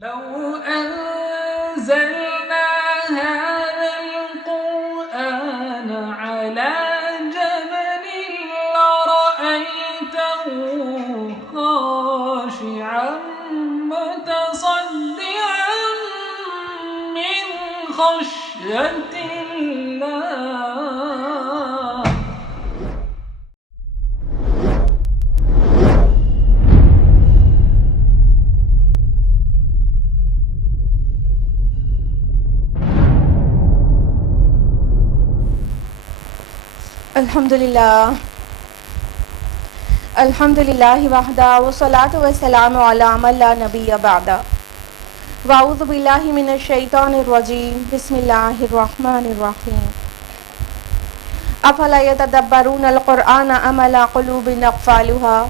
لو أنزلنا هذا القرآن على جبل لرأيته خاشعا متصدعا من خشية الله. الحمدللہ وحدہ والصلاۃ والسلام علی من لا نبی بعدہ واعوذ باللہ من الشیطان الرجیم بسم اللہ الرحمن الرحیم افلا یتدبرون القرآن ام علی قلوب اقفالها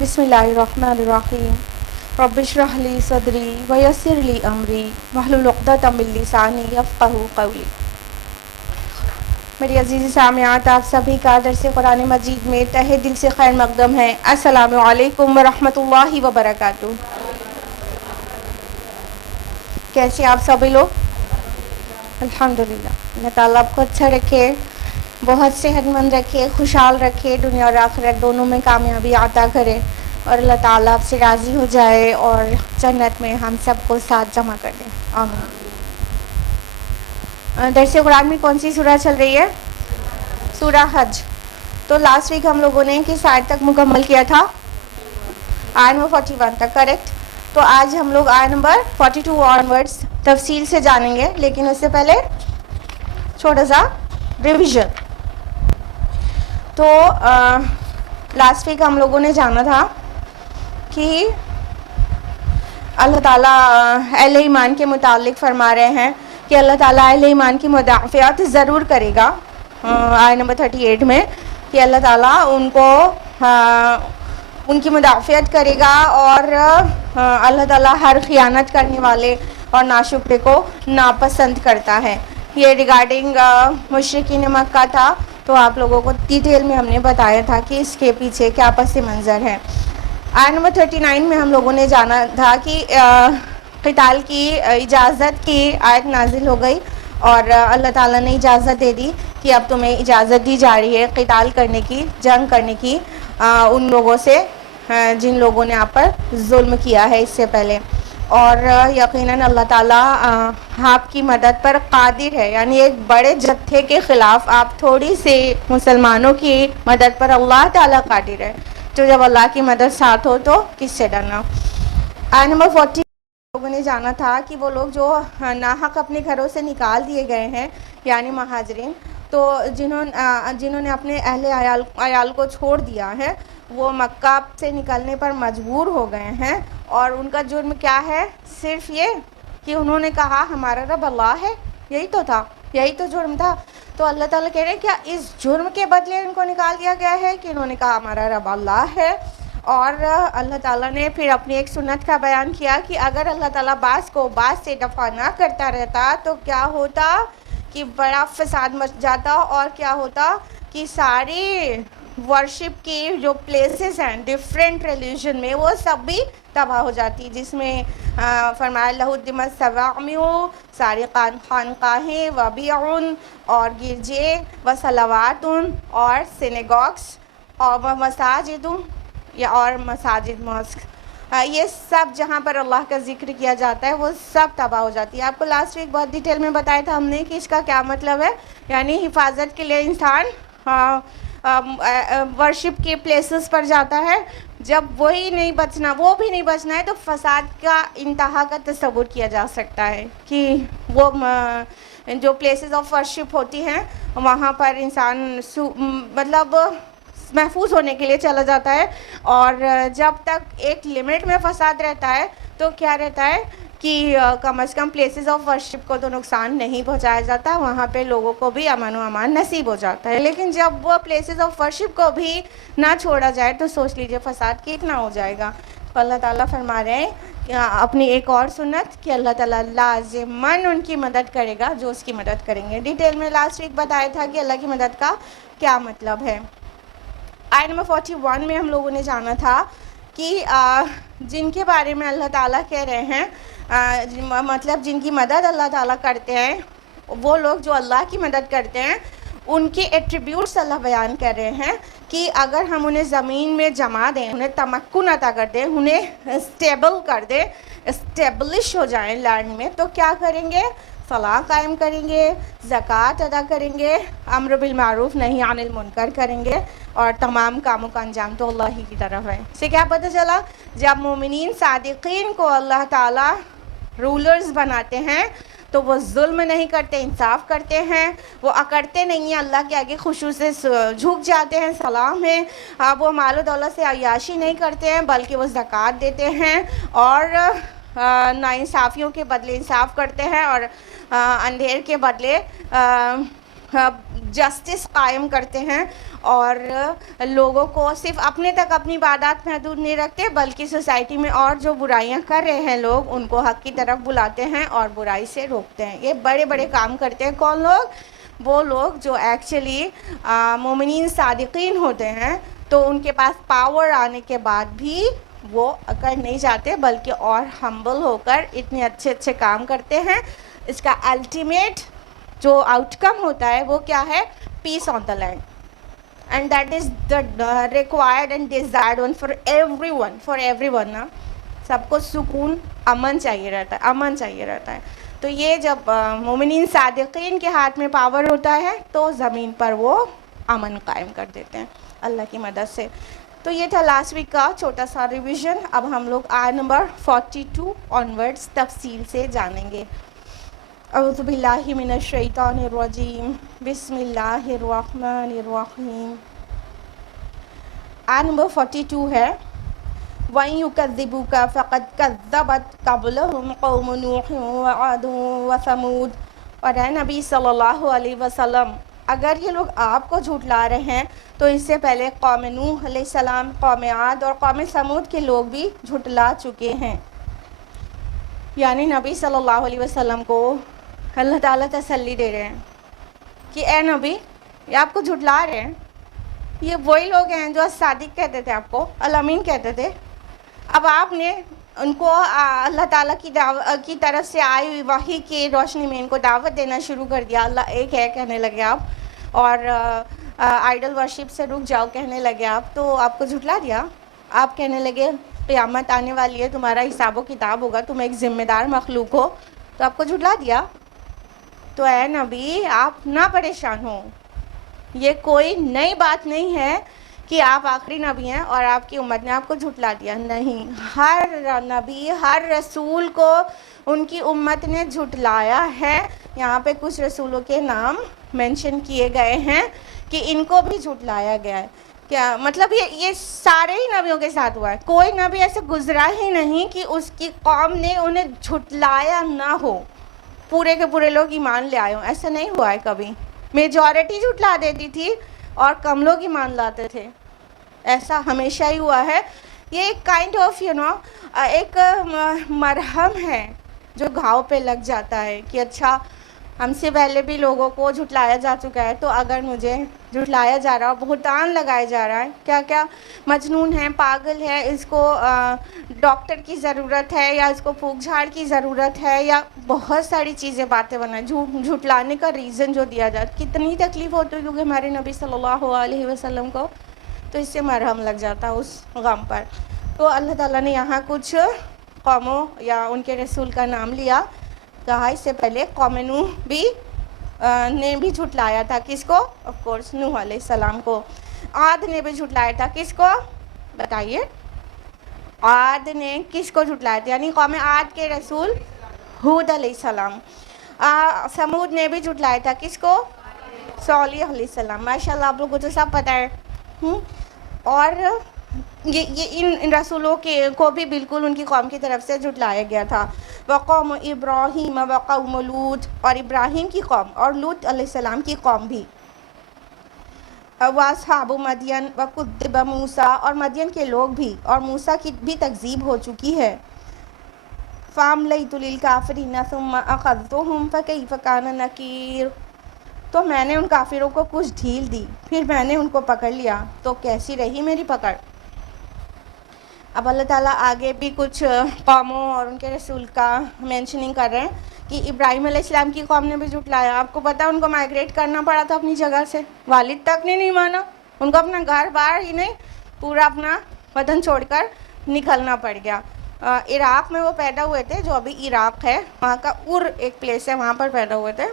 بسم اللہ الرحمن الرحیم رب اشرح لی صدری ویسر لی امری واحلل عقدۃ من لسانی یفقہوا قولی. میری عزیز سامعات، آپ سبھی کا درس قرآن مجید میں تہہ دل سے خیر مقدم ہے. السلام علیکم ورحمۃ اللہ وبرکاتہ. کیسے آپ سبھی لوگ؟ الحمدللہ. اللہ تعالیٰ آپ کو اچھا رکھے، بہت صحت مند رکھے، خوشحال رکھے، دنیا اور آخرت دونوں میں کامیابی عطا کرے، اور اللہ تعالیٰ آپ سے راضی ہو جائے اور جنت میں ہم سب کو ساتھ جمع کر دیں. آمین. درس قرآن میں کون سی سورہ چل رہی ہے؟ سورہ حج. تو لاسٹ ویک ہم لوگوں نے کس آیت تک مکمل کیا تھا؟ آیت نمبر 41 تک، کریکٹ. تو آج ہم لوگ آیت نمبر 42 آنورڈز تفصیل سے جانیں گے، لیکن اس سے پہلے چھوٹا سا ریویژن. تو لاسٹ ویک ہم لوگوں نے جانا تھا کہ اللہ تعالیٰ اہل ایمان کے متعلق فرما رہے ہیں کہ اللہ تعالیٰ اہل ایمان کی مدافعت ضرور کرے گا. آیت نمبر 38 میں کہ اللہ تعالیٰ ان کی مدافعت کرے گا، اور اللہ تعالیٰ ہر خیانت کرنے والے اور ناشکرے کو ناپسند کرتا ہے. یہ ریگارڈنگ مشرکین مکہ تھا. تو آپ لوگوں کو ڈیٹیل میں ہم نے بتایا تھا کہ اس کے پیچھے کیا پس منظر ہے. آیت نمبر 39 میں ہم لوگوں نے جانا تھا کہ قتال کی اجازت کی آیت نازل ہو گئی، اور اللہ تعالیٰ نے اجازت دے دی کہ اب تمہیں اجازت دی جا رہی ہے قتال کرنے کی، جنگ کرنے کی ان لوگوں سے جن لوگوں نے آپ پر ظلم کیا ہے اس سے پہلے. اور یقیناً اللہ تعالیٰ آپ کی مدد پر قادر ہے. یعنی ایک بڑے جتھے کے خلاف آپ تھوڑی سی مسلمانوں کی مدد پر اللہ تعالیٰ قادر ہے. تو جب اللہ کی مدد ساتھ ہو تو کس سے ڈرنا. آیت نمبر 40 لوگوں نے جانا تھا کہ وہ لوگ جو ناحق اپنے گھروں سے نکال دیے گئے ہیں، یعنی مہاجرین، تو جنہوں نے اپنے اہل عیال کو چھوڑ دیا ہے، وہ مکہ سے نکلنے پر مجبور ہو گئے ہیں. اور ان کا جرم کیا ہے؟ صرف یہ کہ انہوں نے کہا ہمارا رب اللہ ہے. یہی تو تھا، یہی تو جرم تھا. تو اللہ تعالیٰ کہہ رہے ہیں کیا اس جرم کے بدلے ان کو نکال دیا گیا ہے کہ انہوں نے کہا ہمارا رب اللہ ہے. اور اللہ تعالیٰ نے پھر اپنی ایک سنت کا بیان کیا کہ اگر اللہ تعالیٰ بعض کو بعض سے دفع نہ کرتا رہتا تو کیا ہوتا کہ بڑا فساد مچ جاتا، اور کیا ہوتا کہ ساری ورشپ کی جو پلیسز ہیں ڈفرینٹ ریلیجن میں وہ سب بھی تباہ ہو جاتی، جس میں فرمایا لہدمت صوامع، ساری خانقاہیں و بیع اور گرجے و صلوات اور سینیگوگس اور مساجد اور مساجد ماسک، یہ سب جہاں پر اللہ کا ذکر کیا جاتا ہے وہ سب تباہ ہو جاتی ہے. آپ کو لاسٹ ویک بہت ڈیٹیل میں بتایا تھا ہم نے کہ اس کا کیا مطلب ہے. یعنی حفاظت کے لیے انسان ورشپ کے پلیسز پر جاتا ہے، جب وہی نہیں بچنا، وہ بھی نہیں بچنا ہے، تو فساد کا انتہا کا تصور کیا جا سکتا ہے کہ وہ جو پلیسز آف ورشپ ہوتی ہیں وہاں پر انسان مطلب محفوظ ہونے کے لیے چلا جاتا ہے. اور جب تک ایک لمٹ میں فساد رہتا ہے تو کیا رہتا ہے کہ کم از کم پلیسز آف ورشپ کو تو نقصان نہیں پہنچایا جاتا، وہاں پہ لوگوں کو بھی امن و امان نصیب ہو جاتا ہے. لیکن جب وہ پلیسز آف ورشپ کو بھی نہ چھوڑا جائے تو سوچ لیجئے فساد کتنا ہو جائے گا. تو اللہ تعالیٰ فرما رہے ہیں اپنی ایک اور سنت کہ اللہ تعالیٰ لازماً ان کی مدد کرے گا جو اس کی مدد کریں گے. ڈیٹیل میں لاسٹ ویک بتایا تھا کہ اللہ کی مدد کا کیا مطلب ہے. آیت نمبر 41 میں ہم لوگوں نے جانا تھا کہ جن کے بارے میں اللہ تعالیٰ کہہ رہے ہیں مطلب جن کی مدد اللہ تعالیٰ کرتے ہیں، وہ لوگ جو اللہ کی مدد کرتے ہیں، ان کے ایٹریبیوٹس اللہ بیان کر رہے ہیں کہ اگر ہم انہیں زمین میں جما دیں، انہیں تمکن عطا کر دیں، انہیں اسٹیبل کر دیں، اسٹیبلش ہو جائیں لینڈ میں، تو کیا کریں گے؟ صلاح قائم کریں گے، زکوٰۃ ادا کریں گے، امر بالمعروف نہی عن المنکر کریں گے، اور تمام کاموں کا انجام تو اللہ ہی کی طرف ہے۔ اس سے کیا پتہ چلا؟ جب مومنین صادقین کو اللہ تعالیٰ رولرز بناتے ہیں تو وہ ظلم نہیں کرتے، انصاف کرتے ہیں، وہ اکڑتے نہیں ہیں، اللہ کے آگے خشوع سے جھک جاتے ہیں صلاح میں، وہ مال و دولت سے عیاشی نہیں کرتے ہیں بلکہ وہ زکوٰۃ دیتے ہیں، اور ناانصافیوں کے بدلے انصاف کرتے ہیں، اور اندھیر کے بدلے جسٹس قائم کرتے ہیں، اور لوگوں کو صرف اپنے تک اپنی عبادات محدود نہیں رکھتے بلکہ سوسائٹی میں اور جو برائیاں کر رہے ہیں لوگ ان کو حق کی طرف بلاتے ہیں اور برائی سے روکتے ہیں۔ یہ بڑے بڑے کام کرتے ہیں کون لوگ؟ وہ لوگ جو ایکچولی مومنین صادقین ہوتے ہیں، تو ان کے پاس پاور آنے کے بعد بھی وہ اکڑ نہیں جاتے بلکہ اور ہمبل ہو کر اتنے اچھے اچھے کام کرتے ہیں۔ اس کا الٹیمیٹ جو آؤٹ کم ہوتا ہے وہ کیا ہے؟ Peace on the land, and that is the required and desired one for everyone نا، سب کو سکون امن چاہیے رہتا ہے، امن چاہیے رہتا ہے۔ تو یہ جب مومنین صادقین کے ہاتھ میں پاور ہوتا ہے تو زمین پر وہ امن قائم کر دیتے ہیں اللہ کی مدد سے۔ تو یہ تھا لاسٹ ویک کا چھوٹا سا ریویژن۔ اب ہم لوگ آیت نمبر 42 آنورڈز تفصیل سے جانیں گے۔ اعوذ باللہ من الشیطان الرجیم، بسم اللہ الرحمن الرحیم۔ آیت نمبر 42 ہے وَإِن يُكَذِّبُوكَ فَقَدْ كَذَّبَتْ قَبْلَهُمْ قَوْمُ نُوحٍ وَعَادٌ وَثَمُودُ۔ اور اے نبی صلی اللہ علیہ وسلم، اگر یہ لوگ آپ کو جھٹلا رہے ہیں تو اس سے پہلے قوم نوح علیہ السلام، قوم عاد اور قوم ثمود کے لوگ بھی جھٹلا چکے ہیں۔ یعنی نبی صلی اللہ علیہ وسلم کو اللہ تعالیٰ تسلی دے رہے ہیں کہ اے نبی، یہ آپ کو جھٹلا رہے ہیں، یہ وہی لوگ ہیں جو صادق کہتے تھے، آپ کو الامین کہتے تھے۔ اب آپ نے ان کو اللہ تعالیٰ کی طرف سے آئی ہوئی وحی کی روشنی میں ان کو دعوت دینا شروع کر دیا۔ اللہ ایک ہے کہنے لگے آپ، اور آئیڈل ورشپ سے رک جاؤ کہنے لگے آپ، تو آپ کو جھٹلا دیا۔ آپ کہنے لگے قیامت آنے والی ہے، تمہارا حساب و کتاب ہوگا، تم ایک ذمہ دار مخلوق ہو، تو آپ کو جھٹلا دیا۔ تو اے نبی آپ نہ پریشان ہوں، یہ کوئی نئی بات نہیں ہے کہ آپ آخری نبی ہیں اور آپ کی امت نے آپ کو جھٹلا دیا، نہیں، ہر نبی، ہر رسول کو ان کی امت نے جھٹلایا ہے۔ یہاں پہ کچھ رسولوں کے نام مینشن کیے گئے ہیں کہ ان کو بھی جھٹلایا گیا ہے۔ کیا مطلب؟ یہ سارے ہی نبیوں کے ساتھ ہوا ہے، کوئی نبی ایسے گزرا ہی نہیں کہ اس کی قوم نے انہیں جھٹلایا نہ ہو، پورے کے پورے لوگ ایمان لے آئے ہوں، ایسا نہیں ہوا ہے کبھی۔ میجورٹی جھٹلا دیتی تھی اور کم لوگ ایمان لاتے تھے، ایسا ہمیشہ ہی ہوا ہے۔ یہ ایک کائنڈ آف ایک مرہم ہے جو گھاؤ پہ لگ جاتا ہے کہ اچھا ہم سے پہلے بھی لوگوں کو جھٹلایا جا چکا ہے، تو اگر مجھے جھٹلایا جا رہا ہے، بہتان لگایا جا رہا ہے، کیا کیا مجنون ہے، پاگل ہے، اس کو ڈاکٹر کی ضرورت ہے، یا اس کو پھونک جھاڑ کی ضرورت ہے، یا بہت ساری چیزیں باتیں بنائیں، جھٹلانے کا ریزن جو دیا جاتا، کتنی تکلیف ہوتی ہے کیونکہ ہمارے نبی صلی اللہ علیہ وسلم کو، تو اس سے مرہم لگ جاتا اس غم پر۔ تو اللہ تعالیٰ نے یہاں کچھ قوموں یا ان کے رسول کا نام لیا، کہا اس سے پہلے قوم نوح بھی نے بھی جھٹلایا تھا، کس کو؟ آف کورس نوح علیہ السلام کو۔ عاد نے بھی جھٹلایا تھا، کس کو؟ بتائیے، عاد نے کس کو جھٹلایا تھا؟ یعنی قوم عاد کے رسول ہود علیہ السلام۔ ثمود نے بھی جھٹلایا تھا، کس کو؟ صالح علیہ السلام۔ ماشاءاللہ آپ لوگوں کو تو سب پتہ ہے۔ اور یہ ان رسولوں کو بھی بالکل ان کی قوم کی طرف سے جھٹلایا گیا تھا۔ وقوم ابراہیم وقوم لوط، اور ابراہیم کی قوم اور لوط علیہ السلام کی قوم بھی۔ واصحاب مدین وکذب موسیٰ، اور مدین کے لوگ بھی، اور موسیٰ کی بھی تکذیب ہو چکی ہے۔ فَأَمْلَيْتُ لِلْكَافِرِينَ ثُمَّ أَخَذْتُهُمْ فَكَيْفَ كَانَ نَكِيرِ، تو میں نے ان کافروں کو کچھ ڈھیل دی، پھر میں نے ان کو پکڑ لیا، تو کیسی رہی میری پکڑ۔ اب اللہ تعالیٰ آگے بھی کچھ قوموں اور ان کے رسول کا مینشننگ کر رہے ہیں کہ ابراہیم علیہ السلام کی قوم نے بھی جھٹلایا. آپ کو پتہ ہے ان کو مائگریٹ کرنا پڑا تھا اپنی جگہ سے, والد تک نے نہیں مانا, ان کو اپنا گھر بار ہی نہیں پورا اپنا وطن چھوڑ کر نکلنا پڑ گیا. عراق میں وہ پیدا ہوئے تھے, جو ابھی عراق ہے, وہاں کا ایک پلیس ہے, وہاں پر پیدا ہوئے تھے.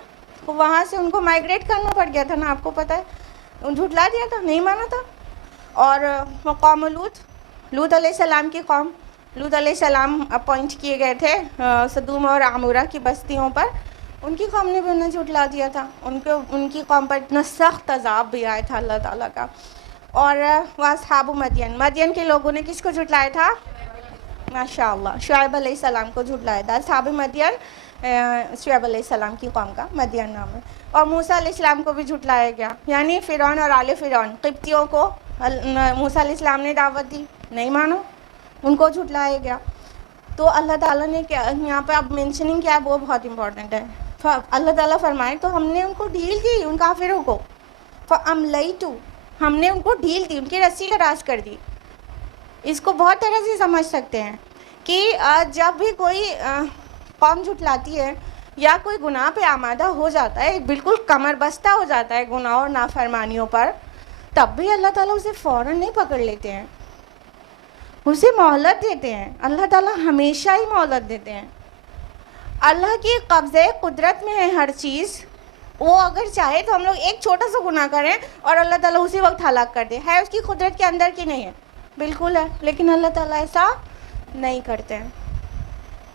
تو وہاں سے ان کو مائگریٹ کرنا پڑ گیا تھا نا, آپ کو پتہ ہے, جھٹلا دیا تھا, نہیں مانا تھا. اور وہ قوم لوط علیہ السلام کی قوم, لوط علیہ السلام اپوائنٹ کیے گئے تھے سدوم اور عمورہ کی بستیوں پر, ان کی قوم نے بھی انہیں جھٹلا دیا تھا. ان کی قوم پر اتنا سخت عذاب بھی آیا تھا اللہ تعالیٰ کا. اور وہ اصحاب مدین کے لوگوں نے کس کو جھٹلایا تھا؟ ماشاء اللہ, شعیب علیہ السلام کو جھٹلایا تھا. اصحاب مدین شعیب علیہ السلام کی قوم کا مدین نام ہے. اور موسیٰ علیہ السلام کو بھی جھٹلایا گیا, یعنی فرعون اور آل فرعون قبطیوں کو موسیٰ علیہ السلام نے دعوت دی, نہیں مانو, ان کو جھٹلایا گیا. تو اللہ تعالیٰ نے کیا یہاں پہ اب مینشننگ کیا ہے وہ بہت امپورٹنٹ ہے. اللہ تعالیٰ فرمائے تو ہم نے ان کو ڈھیل دی, ان کافروں کو, فَأَمْلَيْتُ, ہم نے ان کو ڈھیل دی, ان کی رسی دراز کر دی. اس کو بہت طرح سے سمجھ سکتے ہیں کہ جب بھی کوئی قوم جھٹلاتی ہے یا کوئی گناہ پہ آمادہ ہو جاتا ہے, بالکل کمر بستہ ہو جاتا ہے گناہ اور نافرمانیوں پر, تب بھی اللہ تعالیٰ اسے فوراً نہیں پکڑ لیتے ہیں, اسے مہلت دیتے ہیں. اللہ تعالیٰ ہمیشہ ہی مہلت دیتے ہیں. اللہ کی قبضے قدرت میں ہے ہر چیز. وہ اگر چاہے تو ہم لوگ ایک چھوٹا سا گناہ کریں اور اللہ تعالیٰ اسی وقت ہلاک کر دے, ہے اس کی قدرت کے اندر کی نہیں ہے؟ بالکل ہے, لیکن اللہ تعالیٰ ایسا نہیں کرتے ہیں.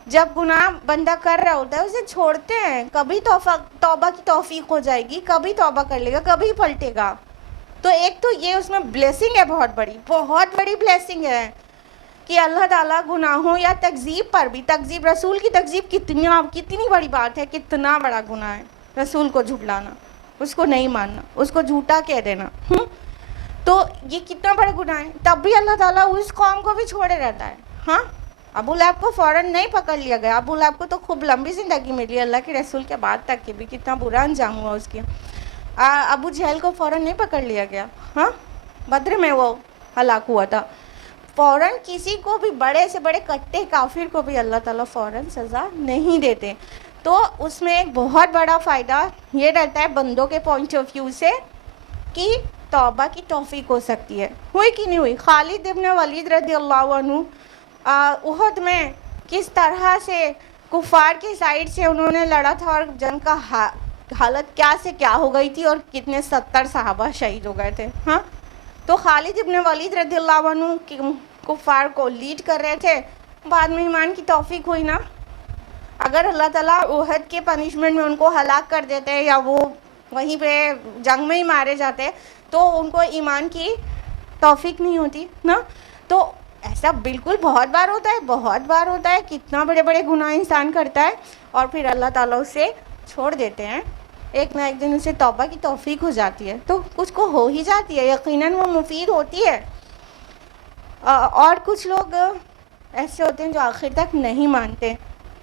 جب گناہ بندہ کر رہا ہوتا ہے اسے چھوڑتے ہیں, کبھی توبہ کی توفیق ہو جائے گی, کبھی توبہ کر لے گا, کبھی پلٹے گا. تو ایک تو یہ اس میں بلیسنگ ہے, بہت بڑی بلیسنگ ہے کہ اللہ تعالیٰ گناہوں یا تکذیب پر بھی, تکذیب, رسول کی تکذیب کتنی بڑی بات ہے, کتنا بڑا گناہ ہے رسول کو جھٹلانا, اس کو نہیں ماننا, اس کو جھوٹا کہہ دینا. تو یہ کتنا بڑا گناہ ہے, تب بھی اللہ تعالیٰ اس قوم کو بھی چھوڑے رہتا ہے. ہاں, ابو لہب کو فوراً نہیں پکڑ لیا گیا. ابو لہب کو تو خوب لمبی زندگی ملی اللہ کے رسول کے بعد تک کی بھی, کتنا برا انجام ہوا اس کی. ابو جہل کو فوراً نہیں پکڑ لیا گیا, ہاں, بدر میں وہ ہلاک ہوا تھا. فوراً کسی کو بھی, بڑے سے بڑے کٹے کافر کو بھی اللہ تعالیٰ فوراً سزا نہیں دیتے. تو اس میں ایک بہت بڑا فائدہ یہ رہتا ہے بندوں کے پوائنٹ آف ویو سے کہ توبہ کی توفیق ہو سکتی ہے. ہوئی کہ نہیں ہوئی؟ خالد ابن ولید رضی اللہ عنہ احد میں کس طرح سے کفار کی سائڈ سے انہوں نے لڑا تھا, اور جنگ کا حالت کیا سے کیا ہو گئی تھی, اور کتنے 70 صحابہ شہید ہو گئے تھے. ہاں, تو خالد ابن ولید رضی اللہ عنہ کفار کو لیڈ کر رہے تھے, بعد میں ایمان کی توفیق ہوئی نا. اگر اللہ تعالیٰ احد کے پنشمنٹ میں ان کو ہلاک کر دیتے یا وہ وہیں پہ جنگ میں ہی مارے جاتے تو ان کو ایمان کی توفیق نہیں ہوتی نا. تو ایسا بالکل بہت بار ہوتا ہے, کتنا بڑے بڑے گناہ انسان کرتا ہے اور پھر اللہ تعالیٰ اسے چھوڑ دیتے ہیں, ایک نہ ایک دن اسے توبہ کی توفیق ہو جاتی ہے. تو کچھ کو ہو ہی جاتی ہے, یقیناً وہ مفید ہوتی ہے. اور کچھ لوگ ایسے ہوتے ہیں جو آخر تک نہیں مانتے,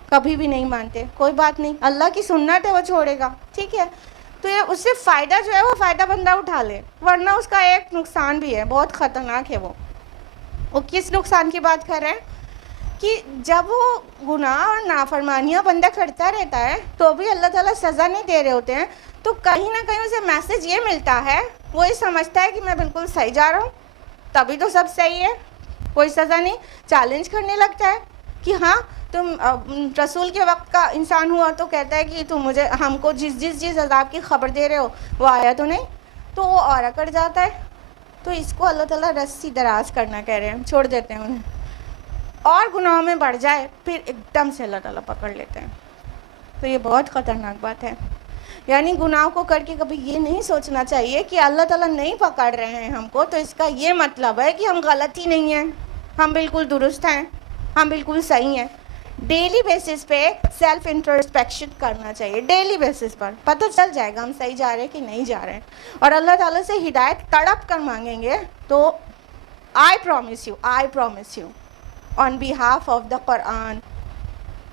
کبھی بھی نہیں مانتے, کوئی بات نہیں, اللہ کی سنت ہے, وہ چھوڑے گا, ٹھیک ہے. تو یہ اس سے فائدہ جو ہے وہ فائدہ بندہ اٹھا لے, ورنہ اس کا ایک نقصان بھی ہے, بہت خطرناک ہے. وہ کس نقصان کی بات کر رہے ہیں کہ جب وہ گناہ اور نافرمانیاں بندہ کرتا رہتا ہے تو بھی اللہ تعالیٰ سزا نہیں دے رہے ہوتے ہیں, تو کہیں نہ کہیں اسے میسج یہ ملتا ہے, وہ یہ سمجھتا ہے کہ میں بالکل صحیح جا رہا ہوں, تبھی تو سب صحیح ہے, کوئی سزا نہیں. چیلنج کرنے لگتا ہے کہ ہاں تم رسول کے وقت کا انسان ہوا تو کہتا ہے کہ تم مجھے, ہم کو جس عذاب کی خبر دے رہے ہو وہ آیا تو نہیں, تو وہ اور اکڑ جاتا ہے. تو اس کو اللہ تعالیٰ رسی دراز کرنا کہہ رہے ہیں, چھوڑ دیتے ہیں انہیں, اور گناہوں میں بڑھ جائے پھر ایک دم سے اللہ تعالیٰ پکڑ لیتے ہیں. تو یہ بہت خطرناک بات ہے. یعنی گناہ کو کر کے کبھی یہ نہیں سوچنا چاہیے کہ اللہ تعالیٰ نہیں پکڑ رہے ہیں ہم کو, تو اس کا یہ مطلب ہے کہ ہم غلط ہی نہیں ہیں, ہم بالکل درست ہیں, ہم بالکل صحیح ہیں. ڈیلی بیسس پہ سیلف انٹرسپیکشن کرنا چاہیے, ڈیلی بیسس پر پتہ چل جائے گا ہم صحیح جا رہے ہیں کہ نہیں جا رہے ہیں. اور اللہ تعالیٰ سے ہدایت تڑپ کر مانگیں گے تو I promise you on behalf of the Quran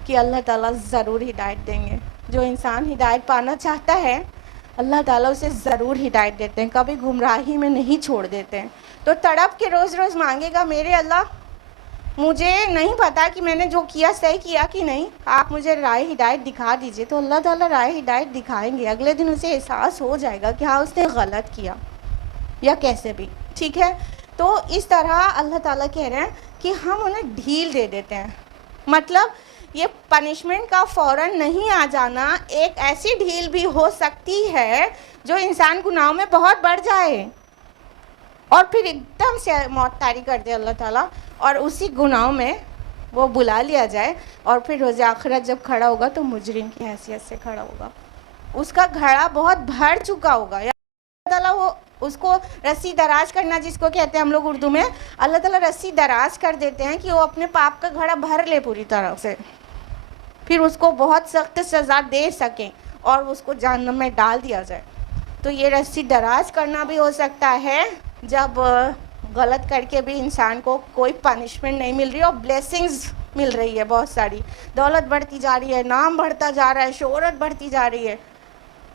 کہ اللہ تعالیٰ ضرور ہدایت دیں گے. جو انسان ہدایت پانا چاہتا ہے اللہ تعالیٰ اسے ضرور ہدایت دیتے ہیں, کبھی گمراہی میں نہیں چھوڑ دیتے ہیں. تو تڑپ کے روز روز مانگے گا, میرے اللہ مجھے نہیں پتا کہ میں نے جو کیا صحیح کیا کہ نہیں، آپ مجھے رائے ہدایت دکھا دیجئے. تو اللہ تعالیٰ رائے ہدایت دکھائیں گے. اگلے دن اسے احساس ہو جائے گا کہ ہاں اس نے غلط کیا یا کیسے بھی. ٹھیک ہے، تو اس طرح اللہ تعالیٰ کہہ رہے ہیں کہ ہم انہیں ڈھیل دے دیتے ہیں. مطلب یہ پنشمنٹ کا فوراً نہیں آ جانا ایک ایسی ڈھیل بھی ہو سکتی ہے جو انسان گناہوں میں بہت بڑھ جائے اور پھر ایک دم سے موت طاری کر دے اللہ تعالیٰ، اور اسی گناہوں میں وہ بلا لیا جائے، اور پھر روز آخرت جب کھڑا ہوگا تو مجرم کی حیثیت سے کھڑا ہوگا. اس کا گھڑا بہت بھر چکا ہوگا. یا اللہ تعالیٰ وہ اس کو رسی دراز کرنا جس کو کہتے ہیں ہم لوگ اردو میں، اللہ تعالیٰ رسی دراز کر دیتے ہیں کہ وہ اپنے پاپ کا گھڑا بھر لے پوری طرح سے، پھر اس کو بہت سخت سزا دے سکیں اور اس کو جہنم میں ڈال دیا جائے. تو یہ رسی دراز کرنا بھی ہو سکتا ہے جب غلط کر کے بھی انسان کو کوئی پنشمنٹ نہیں مل رہی اور بلیسنگز مل رہی ہے بہت ساری، دولت بڑھتی جا رہی ہے، نام بڑھتا جا رہا ہے، شہرت بڑھتی جا رہی ہے.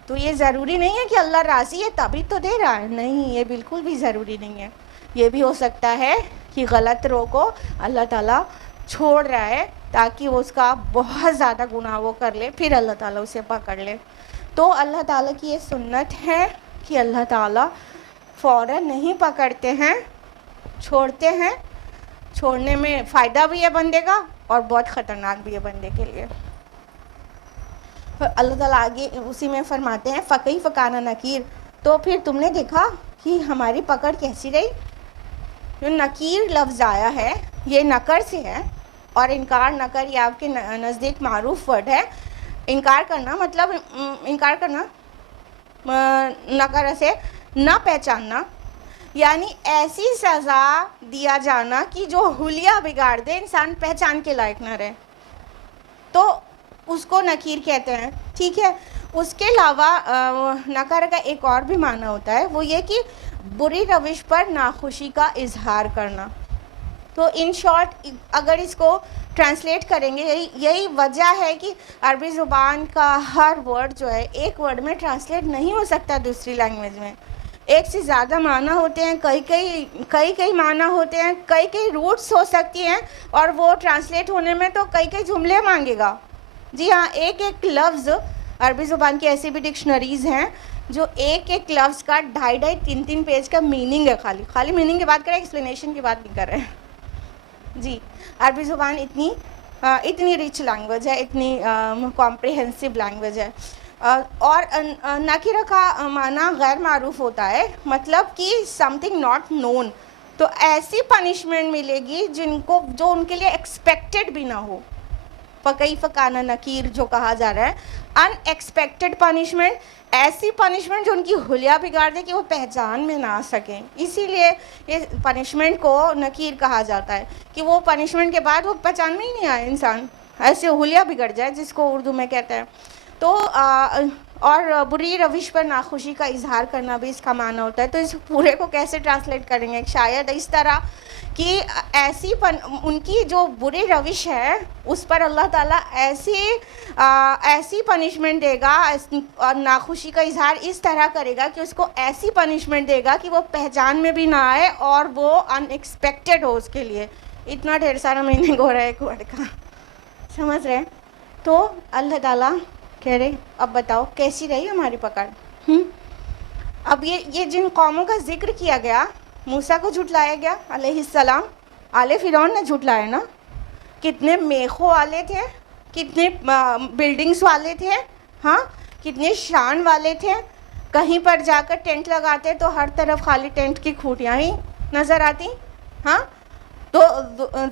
تو یہ ضروری نہیں ہے کہ اللہ راضی ہے تبھی تو دے رہا ہے، نہیں، یہ بالکل بھی ضروری نہیں ہے. یہ بھی ہو سکتا ہے کہ غلط رو کو اللہ تعالیٰ چھوڑ رہا ہے تاکہ وہ اس کا بہت زیادہ گناہ وہ کر لے، پھر اللہ تعالیٰ اسے پکڑ لے. تو اللہ تعالیٰ کی یہ سنت ہے کہ اللہ تعالیٰ فوراً نہیں پکڑتے ہیں، چھوڑتے ہیں. چھوڑنے میں فائدہ بھی ہے بندے کا اور بہت خطرناک بھی ہے بندے کے لیے. اللہ تعالیٰ آگے اسی میں فرماتے ہیں فَكَيْفَ كَانَ نَكِيرٌ. تو پھر تم نے دیکھا کہ ہماری پکڑ کیسی رہی. جو نکیر لفظ آیا ہے یہ نکر سے ہے، اور انکار نکر یہ آپ کے نزدیک معروف ورڈ ہے. انکار کرنا مطلب انکار کرنا نکر سے نہ پہچاننا، یعنی ایسی سزا دیا جانا کہ جو حلیہ بگاڑ دے، انسان پہچان کے لائق نہ رہے، تو اس کو نکیر کہتے ہیں. ٹھیک ہے، اس کے علاوہ نکر کا ایک اور بھی معنی ہوتا ہے، وہ یہ کہ بری روش پر ناخوشی کا اظہار کرنا. تو ان شارٹ اگر اس کو ٹرانسلیٹ کریں گے، یہی وجہ ہے کہ عربی زبان کا ہر ورڈ جو ہے ایک ورڈ میں ٹرانسلیٹ نہیں ہو سکتا دوسری لینگویج میں. ایک سے زیادہ معنی ہوتے ہیں، کئی معنی ہوتے ہیں، کئی روٹس ہو سکتی ہیں، اور وہ ٹرانسلیٹ ہونے میں تو کئی جملے مانگے گا. جی ہاں، ایک لفظ عربی زبان کی ایسی بھی ڈکشنریز ہیں جو ایک لفظ کا 2.5-3 پیج کا میننگ ہے. خالی میننگ کی بات کریں، ایکسپلینیشن کی بات نہیں کر رہے ہیں. جی، عربی زبان اتنی ریچ لینگویج ہے، اتنی کمپریہنسو لینگویج ہے. اور نکیرہ کا معنی غیر معروف ہوتا ہے، مطلب کہ سم تھنگ ناٹ نون. تو ایسی پنشمنٹ ملے گی جو ان کے لیے ایکسپیکٹڈ بھی نہ ہو. فَكَيْفَ كَانَ نَكِيرٌ جو کہا جا رہا ہے، ان ایکسپیکٹڈ پنشمنٹ، ایسی پنشمنٹ جو ان کی حلیہ بگاڑ دے کہ وہ پہچان میں نہ آ سکیں. اسی لیے یہ پنشمنٹ کو نکیر کہا جاتا ہے کہ وہ پنشمنٹ کے بعد وہ پہچان میں ہی نہیں آئے انسان، ایسے حلیہ بگڑ جائے جس کو اردو میں کہتے ہیں. تو اور بری روش پر ناخوشی کا اظہار کرنا بھی اس کا معنی ہوتا ہے. تو اس پورے کو کیسے ٹرانسلیٹ کریں گے؟ شاید اس طرح کہ ان کی جو بری روش ہے اس پر اللہ تعالیٰ ایسی پنشمنٹ دے گا اور ناخوشی کا اظہار اس طرح کرے گا کہ اس کو ایسی پنشمنٹ دے گا کہ وہ پہچان میں بھی نہ آئے اور وہ ان ایکسپیکٹڈ ہو اس کے لیے. اتنا ڈھیر سارا میننگ ہو رہا ہے ایک ورڈ کا، سمجھ رہے ہیں؟ تو اللہ تعالیٰ کہہ رہے اب بتاؤ کیسی رہی ہماری پکڑ. اب یہ جن قوموں کا ذکر کیا گیا، موسیٰ کو جھٹلایا گیا علیہ السلام، آل فرعون نے جھٹلایا نا. کتنے میخوں والے تھے، کتنے بلڈنگز والے تھے، ہاں کتنے شان والے تھے. کہیں پر جا کر ٹینٹ لگاتے تو ہر طرف خالی ٹینٹ کی کھوٹیاں ہی نظر آتی. ہاں، تو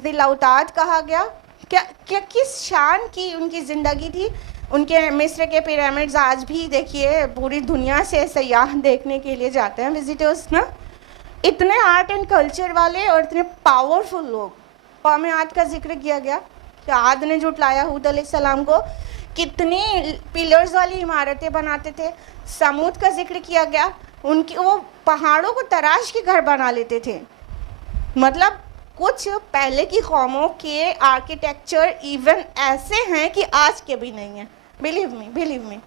ذی الاوتاد کہا گیا. کیا کس شان کی ان کی زندگی تھی. ان کے مصر کے پیرامڈز آج بھی دیکھیے پوری دنیا سے سیاح دیکھنے کے لیے جاتے ہیں وزٹرز نا. اتنے آرٹ اینڈ کلچر والے اور اتنے پاورفل لوگ. قوم عاد کا ذکر کیا گیا کہ عاد نے جھٹلایا ہود علیہ السلام کو، کتنی پلرز والی عمارتیں بناتے تھے. سمود کا ذکر کیا گیا، وہ پہاڑوں کو تراش کے گھر بنا لیتے تھے. مطلب کچھ پہلے کی قوموں کے آرکیٹیکچر ایون ایسے ہیں کہ آج کے بھی نہیں ہیں. بلیو می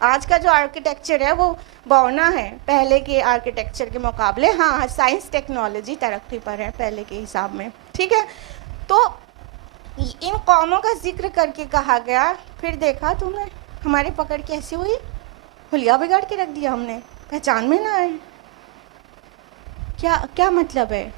آج کا جو آرکیٹیکچر ہے وہ بونا ہے پہلے کے آرکیٹیکچر کے مقابلے. ہاں، سائنس ٹیکنالوجی ترقی پر ہے پہلے کے حساب میں. ٹھیک ہے، تو ان قوموں کا ذکر کر کے کہا گیا، پھر دیکھا تم نے ہماری پکڑ کیسی ہوئی، حلیہ بگاڑ کے رکھ دیا ہم نے، پہچان میں نہ آئے۔ کیا مطلب ہے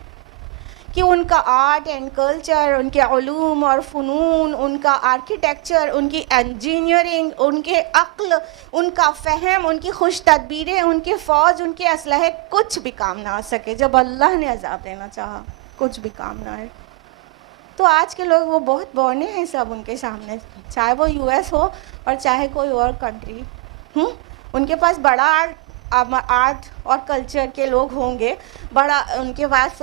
کہ ان کا آرٹ اینڈ کلچر، ان کے علوم اور فنون، ان کا آرکیٹیکچر، ان کی انجینئرنگ، ان کے عقل، ان کا فہم، ان کی خوش تدبیریں، ان کی فوج، ان کے اسلحے کچھ بھی کام نہ آ سکے جب اللہ نے عذاب دینا چاہا، کچھ بھی کام نہ آئے۔ تو آج کے لوگ وہ بہت بونے ہیں سب ان کے سامنے، چاہے وہ یو ایس ہو اور چاہے کوئی اور کنٹری، ان کے پاس بڑا آرٹ اور کلچر کے لوگ ہوں گے، بڑا ان کے پاس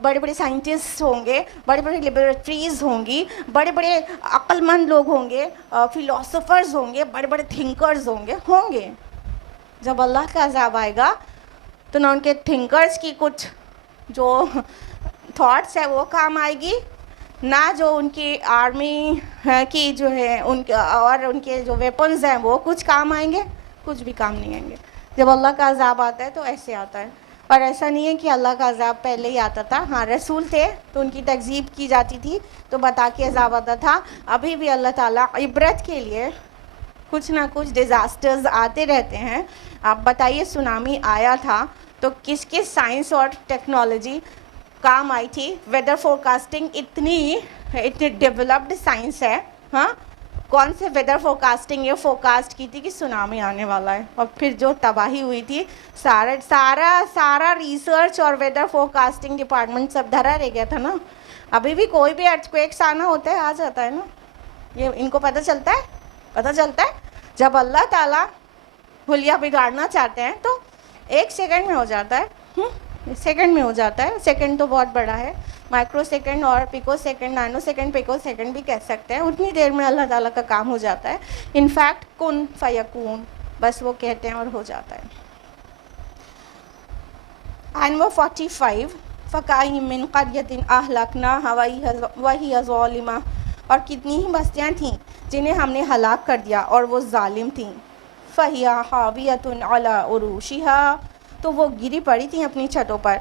بڑے بڑے سائنٹسٹ ہوں گے، بڑے بڑے لیبارٹریز ہوں گی، بڑے بڑے عقل مند لوگ ہوں گے، فلاسفرز ہوں گے، بڑے بڑے تھنکرز ہوں گے۔ جب اللہ کا عذاب آئے گا تو نہ ان کے تھنکرز کی کچھ جو تھاٹس ہے وہ کام آئے گی، نہ جو ان کی آرمی کی جو ہے ان اور ان کے جو ویپنز ہیں وہ کچھ کام آئیں گے، کچھ بھی کام نہیں آئیں گے۔ جب اللہ کا عذاب آتا ہے تو ایسے آتا ہے، اور ایسا نہیں ہے کہ اللہ کا عذاب پہلے ہی آتا تھا۔ ہاں رسول تھے تو ان کی تکذیب کی جاتی تھی تو بتا کے عذاب آتا تھا، ابھی بھی اللہ تعالیٰ عبرت کے لیے کچھ نہ کچھ ڈیزاسٹرز آتے رہتے ہیں۔ آپ بتائیے سونامی آیا تھا تو کس کس سائنس اور ٹیکنالوجی کام آئی تھی؟ ویدر فورکاسٹنگ اتنی ڈیولپڈ سائنس ہے، ہاں کون سے ویدر فورکاسٹنگ یہ فورکاسٹ کی تھی کہ سونامی آنے والا ہے، اور پھر جو تباہی ہوئی تھی، سارا ریسرچ اور ویدر فورکاسٹنگ ڈپارٹمنٹ سب دھرا رہ گیا تھا نا۔ ابھی بھی کوئی بھی ارتھکویکس آنا ہوتا ہے آ جاتا ہے نا، یہ ان کو پتہ چلتا ہے جب اللہ تعالیٰ حلیہ بگاڑنا چاہتے ہیں تو 1 سیکنڈ میں ہو جاتا ہے، سیکنڈ میں ہو جاتا ہے۔ سیکنڈ تو بہت بڑا ہے، مائکرو سیکنڈ اور پیکو سیکنڈ، نانو سیکنڈ، پیکو سیکنڈ بھی کہہ سکتے ہیں، اتنی دیر میں اللہ تعالیٰ کا کام ہو جاتا ہے۔ انفیکٹ کن فیکون، بس وہ کہتے ہیں اور ہو جاتا ہے۔ نمبر 45 فَكَأَيِّن مِّن قَرْيَةٍ أَهْلَكْنَاهَا وَهِيَ ظَالِمَةٌ، اور کتنی ہی بستیاں تھیں جنہیں ہم نے ہلاک کر دیا اور وہ ظالم تھیں۔ فَهِيَ خَاوِيَةٌ عَلَىٰ عُرُوشِهَا، تو وہ گری پڑی تھیں اپنی چھتوں پر۔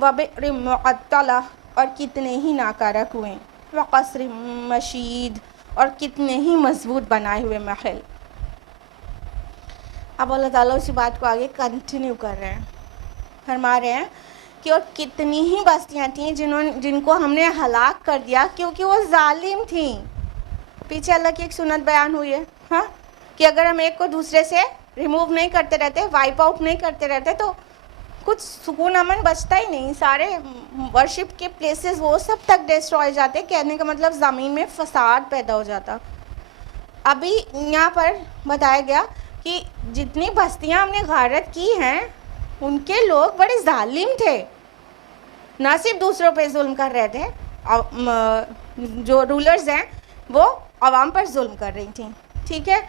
وَبِئْرٍ مُّعَطَّلَةٍ، اور کتنے ہی ناکارہ کنویں۔ وَقَصْرٍ مَّشِيدٍ، اور کتنے ہی مضبوط بنائے ہوئے محل۔ اب اللہ تعالیٰ اسی بات کو آگے کنٹینیو کر رہے ہیں، فرما رہے ہیں کہ اور کتنی ہی بستیاں تھیں جن کو ہم نے ہلاک کر دیا کیونکہ وہ ظالم تھیں۔ پیچھے اللہ کی ایک سنت بیان ہوئی ہے، ہاں کہ اگر ہم ایک کو دوسرے سے ریموو نہیں کرتے رہتے، وائپ آؤٹ نہیں کرتے رہتے تو کچھ سکون امن بچتا ہی نہیں، سارے ورشپ کے پلیسز وہ سب تک ڈسٹروائے جاتے، کہنے کا مطلب زمین میں فساد پیدا ہو جاتا۔ ابھی یہاں پر بتایا گیا کہ جتنی بستیاں ہم نے غارت کی ہیں ان کے لوگ بڑے ظالم تھے، نہ صرف دوسروں پہ ظلم کر رہے تھے، جو رولرز ہیں وہ عوام پر ظلم کر رہی تھیں، ٹھیک ہے،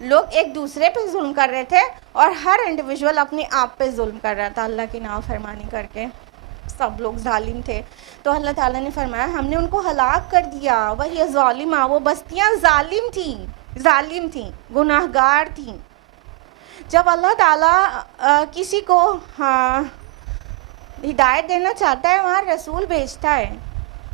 لوگ ایک دوسرے پہ ظلم کر رہے تھے اور ہر انڈیویجول اپنے آپ پہ ظلم کر رہا تھا اللہ کی نافرمانی کر کے، سب لوگ ظالم تھے۔ تو اللہ تعالیٰ نے فرمایا ہم نے ان کو ہلاک کر دیا، وہی ظالمہ، وہ بستیاں ظالم تھیں، گناہ گار تھیں۔ جب اللہ تعالیٰ کسی کو ہدایت دینا چاہتا ہے وہاں رسول بھیجتا ہے،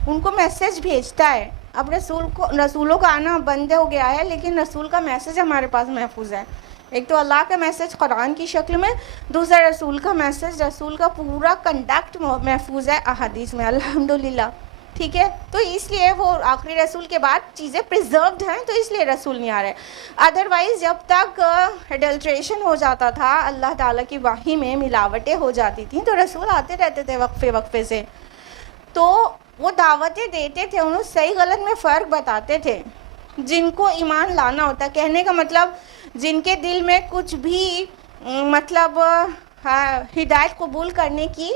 ان کو میسج بھیجتا ہے۔ اب رسولوں کا آنا بند ہو گیا ہے، لیکن رسول کا میسج ہمارے پاس محفوظ ہے۔ ایک تو اللہ کا میسج قرآن کی شکل میں، دوسرا رسول کا میسج، رسول کا پورا کنڈکٹ محفوظ ہے احادیث میں، الحمدللہ، ٹھیک ہے۔ تو اس لیے وہ آخری رسول کے بعد چیزیں پریزروڈ ہیں، تو اس لیے رسول نہیں آ رہے۔ ادروائز جب تک ایڈلٹریشن ہو جاتا تھا، اللہ تعالیٰ کی وحی میں ملاوٹیں ہو جاتی تھیں، تو رسول آتے رہتے تھے وقفے سے، تو وہ دعوتیں دیتے تھے، انہوں صحیح غلط میں فرق بتاتے تھے۔ جن کو ایمان لانا ہوتا، کہنے کا مطلب جن کے دل میں کچھ بھی مطلب ہدایت قبول کرنے کی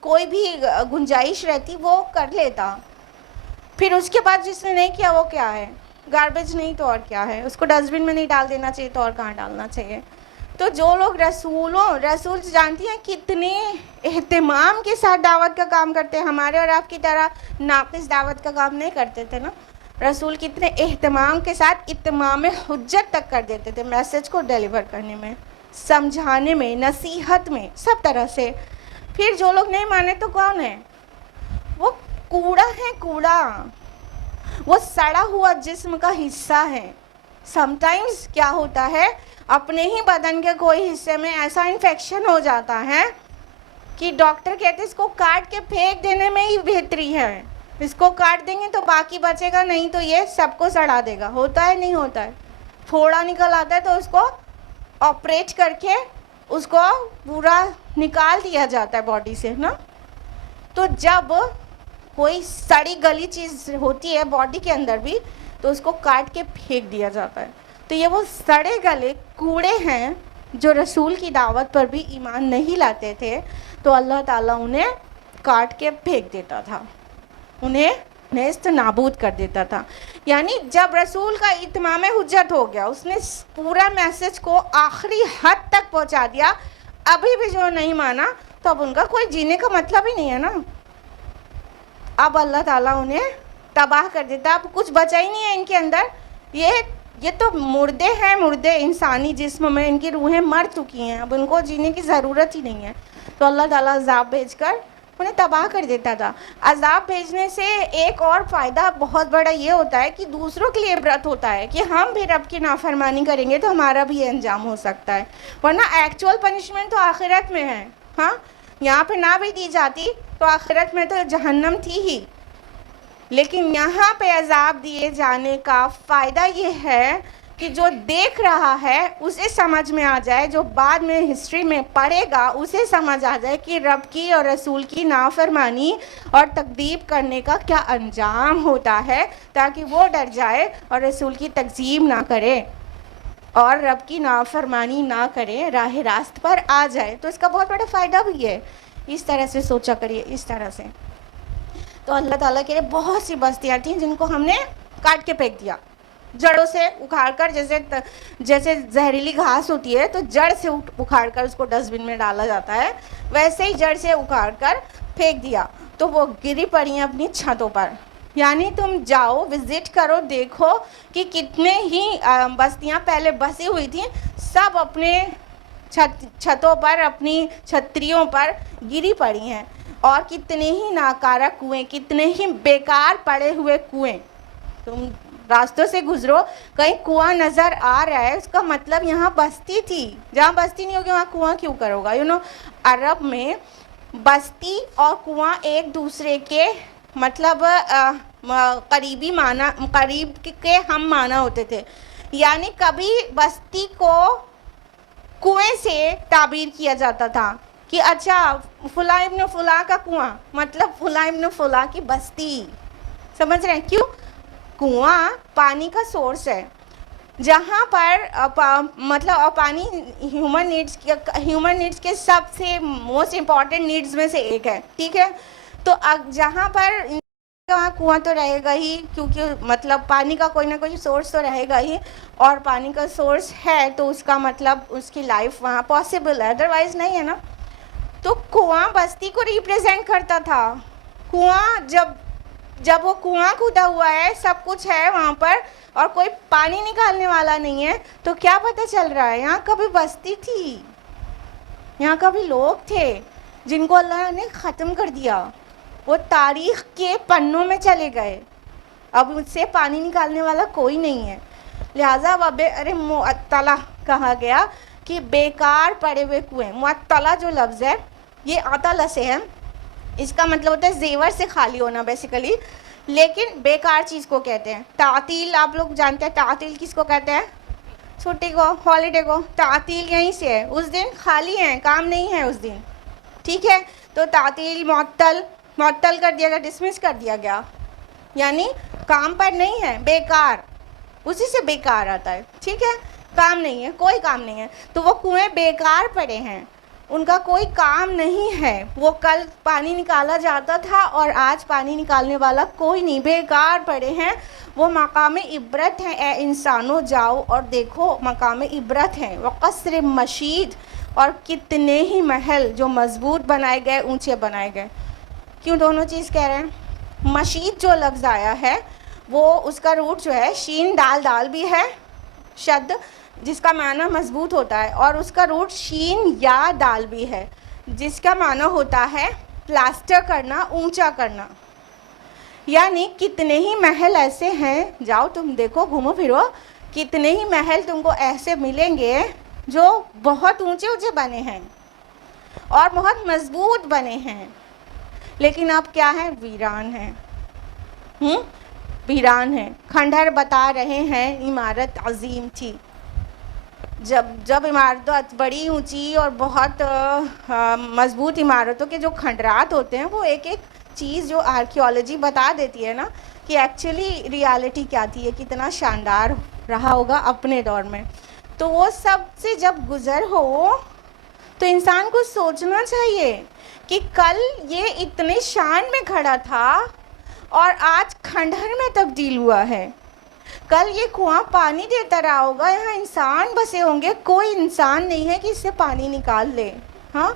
کوئی بھی گنجائش رہتی وہ کر لیتا، پھر اس کے بعد جس نے نہیں کیا وہ کیا ہے، گاربیج نہیں تو اور کیا ہے، اس کو ڈسٹ بن میں نہیں ڈال دینا چاہیے تو اور کہاں ڈالنا چاہیے۔ تو جو لوگ رسول جانتی ہیں کتنے اہتمام کے ساتھ دعوت کا کام کرتے ہیں، ہمارے اور آپ کی طرح ناقص دعوت کا کام نہیں کرتے تھے نا، رسول کتنے اہتمام کے ساتھ اتمام حجت تک کر دیتے تھے، میسج کو ڈیلیور کرنے میں، سمجھانے میں، نصیحت میں، سب طرح سے۔ پھر جو لوگ نہیں مانے تو کون ہے؟ وہ کوڑا ہے کوڑا, وہ سڑا ہوا جسم کا حصہ ہے. سم ٹائمز کیا ہوتا ہے, اپنے ہی بدن کے کوئی حصے میں ایسا انفیکشن ہو جاتا ہے کہ ڈاکٹر کہتے ہیں اس کو کاٹ کے پھینک دینے میں ہی بہتری ہے, اس کو کاٹ دیں گے تو باقی بچے گا, نہیں تو یہ سب کو سڑا دے گا. ہوتا ہے نہیں ہوتا ہے, پھوڑا نکل آتا ہے تو اس کو آپریٹ کر کے اس کو پورا نکال دیا جاتا ہے باڈی سے نا. تو جب کوئی سڑی گلی چیز ہوتی ہے باڈی کے اندر بھی تو اس کو کاٹ کے پھینک دیا جاتا ہے. تو یہ وہ سڑے گلے کوڑے ہیں جو رسول کی دعوت پر بھی ایمان نہیں لاتے تھے, تو اللہ تعالیٰ انہیں کاٹ کے پھینک دیتا تھا, انہیں نیست نابود کر دیتا تھا. یعنی جب رسول کا اتمام حجت ہو گیا, اس نے پورا میسج کو آخری حد تک پہنچا دیا, ابھی بھی جو نہیں مانا تو اب ان کا کوئی جینے کا مطلب ہی نہیں ہے نا. اب اللہ تعالیٰ انہیں تباہ کر دیتا, اب کچھ بچا ہی نہیں ہے ان کے اندر. یہ تو مردے ہیں, مردے انسانی جسم میں ان کی روحیں مر چکی ہیں, اب ان کو جینے کی ضرورت ہی نہیں ہے. تو اللہ تعالیٰ عذاب بھیج کر انہیں تباہ کر دیتا تھا. عذاب بھیجنے سے ایک اور فائدہ بہت بڑا یہ ہوتا ہے کہ دوسروں کے لیے عبرت ہوتا ہے کہ ہم بھی رب کی نافرمانی کریں گے تو ہمارا بھی یہ انجام ہو سکتا ہے. ورنہ ایکچوئل پنشمنٹ تو آخرت میں ہے. ہاں, یہاں پہ نہ بھی دی جاتی تو آخرت میں تو جہنم تھی ہی, لیکن یہاں پہ عذاب دیے جانے کا فائدہ یہ ہے کہ جو دیکھ رہا ہے اسے سمجھ میں آ جائے, جو بعد میں ہسٹری میں پڑھے گا اسے سمجھ آ جائے کہ رب کی اور رسول کی نافرمانی اور تکذیب کرنے کا کیا انجام ہوتا ہے, تاکہ وہ ڈر جائے اور رسول کی تکذیب نہ کرے اور رب کی نافرمانی نہ کرے, راہ راست پر آ جائے. تو اس کا بہت بڑا فائدہ بھی ہے. اس طرح سے سوچا کریے, اس طرح سے. تو اللہ تعالیٰ کے لیے بہت سی بستیاں تھیں جن کو ہم نے کاٹ کے پھینک دیا, جڑوں سے اکھاڑ کر, جیسے زہریلی گھاس ہوتی ہے تو جڑ سے اکھاڑ کر اس کو ڈسٹ بن میں ڈالا جاتا ہے, ویسے ہی جڑ سے اکھاڑ کر پھینک دیا. تو وہ گری پڑی ہیں اپنی چھتوں پر. یعنی تم جاؤ, وزٹ کرو, دیکھو کہ کتنے ہی بستیاں پہلے بسی ہوئی تھیں, سب اپنے چھتوں پر, اپنی چھتریوں پر گری پڑی ہیں. اور کتنے ہی ناکارہ کنویں, کتنے ہی بیکار پڑے ہوئے کنویں. تم راستوں سے گزرو, کہیں کنواں نظر آ رہا ہے, اس کا مطلب یہاں بستی تھی. جہاں بستی نہیں ہوگی وہاں کنواں کیوں کرو گا. عرب میں بستی اور کنواں ایک دوسرے کے مطلب قریبی معنی, قریب کے ہم معنی ہوتے تھے. یعنی کبھی بستی کو کنویں سے تعبیر کیا جاتا تھا کہ اچھا فلاں ابن فلاں کا کنواں, مطلب فلاں ابن فلاں کی بستی. سمجھ رہے ہیں کیوں؟ کنواں پانی کا سورس ہے, جہاں پر مطلب پانی ہیومن نیڈس کے سب سے موسٹ امپورٹنٹ نیڈس میں سے ایک ہے, ٹھیک ہے. تو جہاں پر وہاں کنواں تو رہے گا ہی, کیونکہ مطلب پانی کا کوئی نہ کوئی سورس تو رہے گا ہی, اور پانی کا سورس ہے تو اس کا مطلب اس کی لائف وہاں پاسبل ہے, ادروائز نہیں ہے نا. تو کنواں بستی کو ریپریزینٹ کرتا تھا. کنواں جب وہ کنواں کھودا ہوا ہے, سب کچھ ہے وہاں پر, اور کوئی پانی نکالنے والا نہیں ہے, تو کیا پتہ چل رہا ہے یہاں کبھی بستی تھی, یہاں کبھی لوگ تھے جن کو اللہ نے ختم کر دیا, وہ تاریخ کے پنوں میں چلے گئے, اب مجھ سے پانی نکالنے والا کوئی نہیں ہے. لہٰذا معطلہ کہا گیا کہ بیکار پڑے ہوئے کنویں. معطلہ جو لفظ ہے یہ عطلہ سے ہے, اس کا مطلب ہوتا ہے زیور سے خالی ہونا بیسیکلی, لیکن بیکار چیز کو کہتے ہیں. تعطیل آپ لوگ جانتے ہیں, تعطیل کس کو کہتے ہیں؟ چھٹی کو, ہالیڈے کو. تعطیل یہیں سے ہے, اس دن خالی ہیں, کام نہیں ہے اس دن, ٹھیک ہے. تو تعطیل معطل کر دیا گیا, ڈسمس کر دیا گیا, یعنی کام پر نہیں ہے, بیکار, اسی سے بیکار آتا ہے, ٹھیک ہے. کام نہیں ہے, کوئی کام نہیں ہے. تو وہ کنویں بیکار پڑے ہیں, ان کا کوئی کام نہیں ہے. وہ کل پانی نکالا جاتا تھا اور آج پانی نکالنے والا کوئی نہیں, بیکار پڑے ہیں. وہ مقام عبرت ہیں. اے انسانوں جاؤ اور دیکھو, مقام عبرت ہیں. وقصر مشید, اور کتنے ہی محل جو مضبوط بنائے گئے, اونچے بنائے گئے. کیوں دونوں چیز کہہ رہے ہیں؟ مشید جو لفظ آیا ہے وہ اس کا روٹ جو ہے شین دال بھی ہے, شد جس کا معنی مضبوط ہوتا ہے, اور اس کا روٹ شین یا دال بھی ہے جس کا معنی ہوتا ہے پلاسٹر کرنا, اونچا کرنا. یعنی کتنے ہی محل ایسے ہیں، جاؤ تم دیکھو گھومو پھرو، کتنے ہی محل تم کو ایسے ملیں گے جو بہت اونچے اونچے بنے ہیں اور بہت مضبوط بنے ہیں، لیکن اب کیا ہے؟ ویران ہیں، ویران ہیں۔ کھنڈر بتا رہے ہیں عمارت عظیم تھی، جب عمارتوں بڑی اونچی اور بہت مضبوط عمارتوں کے جو کھنڈرات ہوتے ہیں، وہ ایک ایک چیز جو آرکیولوجی بتا دیتی ہے نا کہ ایکچولی ریالٹی کیا تھی، یہ کتنا شاندار رہا ہوگا اپنے دور میں، تو وہ سب سے جب گزر ہو تو انسان کو سوچنا چاہیے کہ کل یہ اتنے شان میں کھڑا تھا اور آج کھنڈر میں تبدیل ہوا ہے۔ کل یہ کنواں پانی دیتا رہا ہوگا، یہاں انسان بسے ہوں گے، کوئی انسان نہیں ہے کہ اس سے پانی نکال لے، ہاں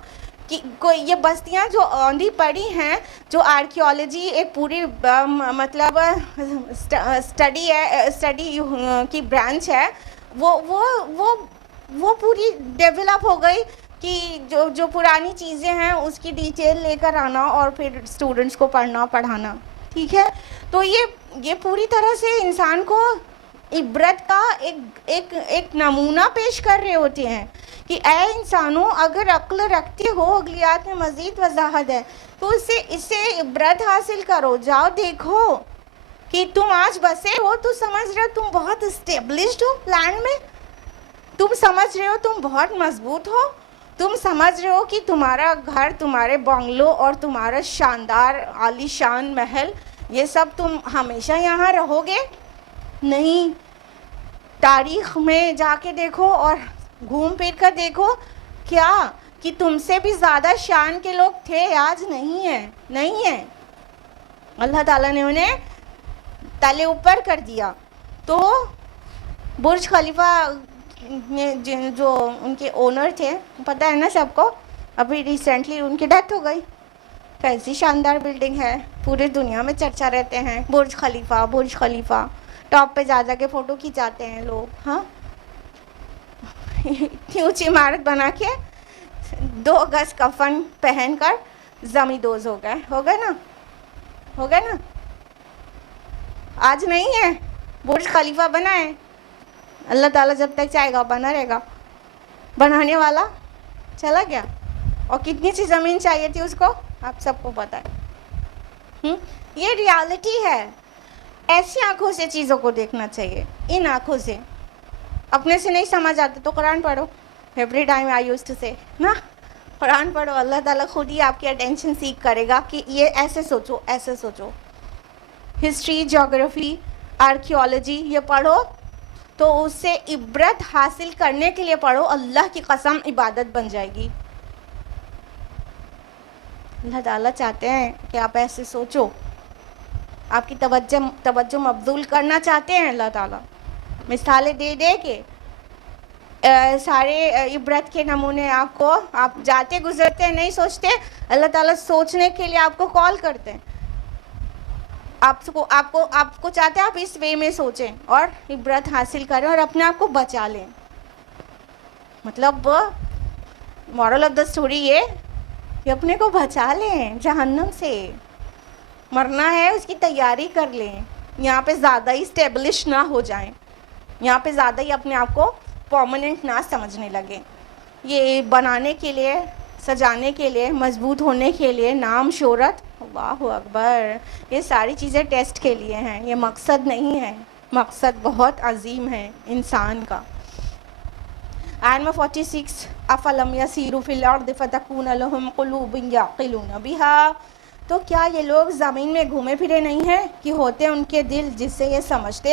کہ کوئی یہ بستیاں جو اوندھی پڑی ہیں، جو آرکیولوجی ایک پوری مطلب اسٹڈی کی برانچ ہے، وہ پوری ڈیولپ ہو گئی کہ جو پرانی چیزیں ہیں اس کی ڈیٹیل لے کر آنا اور پھر اسٹوڈنٹس کو پڑھانا، ٹھیک ہے؟ تو یہ پوری طرح سے انسان کو عبرت کا ایک نمونہ پیش کر رہے ہوتے ہیں کہ اے انسانوں، اگر عقل رکھتے ہو، اگلیات میں مزید وضاحت ہے، تو اس سے عبرت حاصل کرو، جاؤ دیکھو کہ تم آج بسے ہو تو سمجھ رہے ہو تم بہت اسٹیبلشڈ ہو لینڈ میں، تم سمجھ رہے ہو تم بہت مضبوط ہو، تم سمجھ رہے ہو کہ تمہارا گھر، تمہارے بنگلو اور تمہارا شاندار عالی شان محل، یہ سب تم ہمیشہ یہاں رہو گے؟ نہیں، تاریخ میں جا کے دیکھو اور گھوم پھر کر دیکھو کیا کہ تم سے بھی زیادہ شان کے لوگ تھے، آج نہیں ہیں۔ اللہ تعالیٰ نے انہیں تلے اوپر کر دیا۔ تو برج خلیفہ جو ان کے اونر تھے، پتہ ہے نا سب کو، ابھی ریسنٹلی ان کی ڈیتھ ہو گئی۔ کیسی شاندار بلڈنگ ہے، پورے دنیا میں چرچا رہتے ہیں برج خلیفہ، ٹاپ پہ جا کے فوٹو کھینچاتے ہیں لوگ، ہاں اتنی اونچی عمارت بنا کے 2 گز کفن پہن کر زمیں دوز ہو گئے نا۔ آج نہیں ہے، برج خلیفہ بنا ہے، اللہ تعالیٰ جب تک چاہے گا بنا رہے گا، بنانے والا چلا گیا، اور کتنی سی زمین چاہیے تھی اس کو، آپ سب کو پتہ ہے۔ یہ ریالٹی ہے، ایسی آنکھوں سے چیزوں کو دیکھنا چاہیے، ان آنکھوں سے۔ اپنے سے نہیں سمجھ آتا تو قرآن پڑھو، every time I used to say نا، قرآن پڑھو، اللہ تعالیٰ خود ہی آپ کی اٹینشن سیکھ کرے گا کہ یہ ایسے سوچو۔ ہسٹری، جیوگرافی، آرکیولوجی یہ پڑھو تو اس سے عبرت حاصل کرنے کے لیے پڑھو، اللہ کی قسم عبادت بن جائے گی۔ اللہ تعالیٰ چاہتے ہیں کہ آپ ایسے سوچو، آپ کی توجہ مبذول کرنا چاہتے ہیں اللہ تعالیٰ، مثالیں دے کے سارے عبرت کے نمونے آپ جاتے گزرتے نہیں سوچتے، اللہ تعالیٰ سوچنے کے لیے آپ کو کال کرتے ہیں، آپ کو چاہتے ہیں آپ اس وے میں سوچیں اور عبرت حاصل کریں اور اپنے آپ کو بچا لیں۔ مطلب مورل آف دا اسٹوری یہ کہ اپنے کو بچا لیں جہنم سے، مرنا ہے اس کی تیاری کر لیں، یہاں پہ زیادہ ہی اسٹیبلش نہ ہو جائیں، یہاں پہ زیادہ ہی اپنے آپ کو پرماننٹ نہ سمجھنے لگیں۔ یہ بنانے کے لیے، سجانے کے لیے، مضبوط ہونے کے لیے، نام، شہرت، اللہ اکبر، یہ ساری چیزیں ٹیسٹ کے لیے ہیں، یہ مقصد نہیں ہے، مقصد بہت عظیم ہے انسان کا۔ آیت نمبر 46، افلم یسیروا فی الارض فتکون لهم قلوب یعقلون بها، تو کیا یہ لوگ زمین میں گھومے پھرے نہیں ہیں کہ ہوتے ان کے دل جس سے یہ سمجھتے،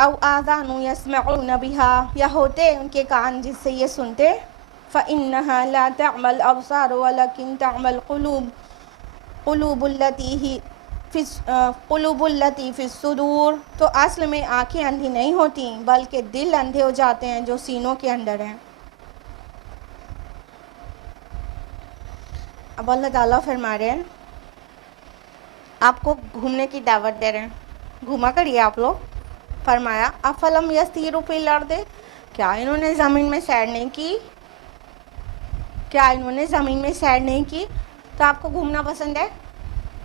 او آذان یسمعون بها، یا ہوتے ان کے کان جس سے یہ سنتے، فإنها لا تعمى الأبصار ولكن تعمى قلوب التي في الصدور، تو اصل میں آنکھیں اندھی نہیں ہوتی بلکہ دل اندھے ہو جاتے ہیں جو سینوں کے اندر ہیں۔ اب اللہ تعالیٰ فرما رہے ہیں، آپ کو گھومنے کی دعوت دے رہے ہیں، گھوما کریے آپ لوگ۔ فرمایا افلم یسیروا فی الارض، کیا انہوں نے زمین میں سیر نہیں کی؟ کیا انہوں نے زمین میں سیر نہیں کی؟ تو آپ کو گھومنا پسند ہے؟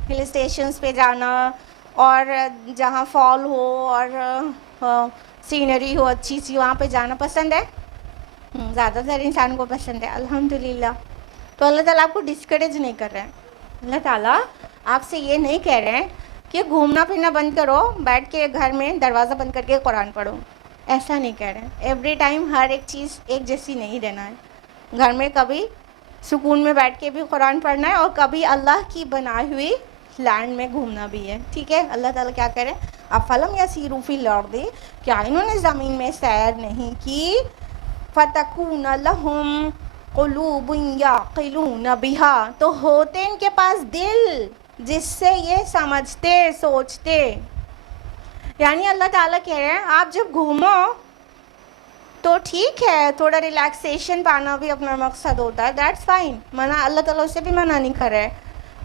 ہل اسٹیشنس پہ جانا اور جہاں فال ہو اور سینری ہو اچھی سی وہاں پہ جانا پسند ہے؟ زیادہ تر انسان کو پسند ہے الحمدللہ. تو اللہ تعالیٰ آپ کو ڈسکریج نہیں کر رہے ہیں. اللہ تعالیٰ آپ سے یہ نہیں کہہ رہے ہیں کہ گھومنا پھرنا بند کرو, بیٹھ کے گھر میں دروازہ بند کر کے قرآن پڑھو. ایسا نہیں کہہ رہے ہیں. ایوری ٹائم ہر ایک چیز ایک جیسی نہیں رہنا ہے. گھر میں کبھی سکون میں بیٹھ کے بھی قرآن پڑھنا ہے اور کبھی اللہ کی بنائی ہوئی لینڈ میں گھومنا بھی ہے. ٹھیک ہے. اللہ تعالیٰ کیا کریں, افلم یسیروا فی الارض, کیا انہوں نے زمین میں سیر نہیں کی, فتکون لہم قلوب یعقلون بہا, تو ہوتے ان کے پاس دل جس سے یہ سمجھتے سوچتے. یعنی اللہ تعالیٰ کہہ رہے ہیں آپ جب گھومو تو ٹھیک ہے, تھوڑا ریلیکسیشن پانا بھی اپنا مقصد ہوتا ہے, دیٹس فائن, منع اللہ تعالیٰ اس سے بھی منع نہیں کر رہے,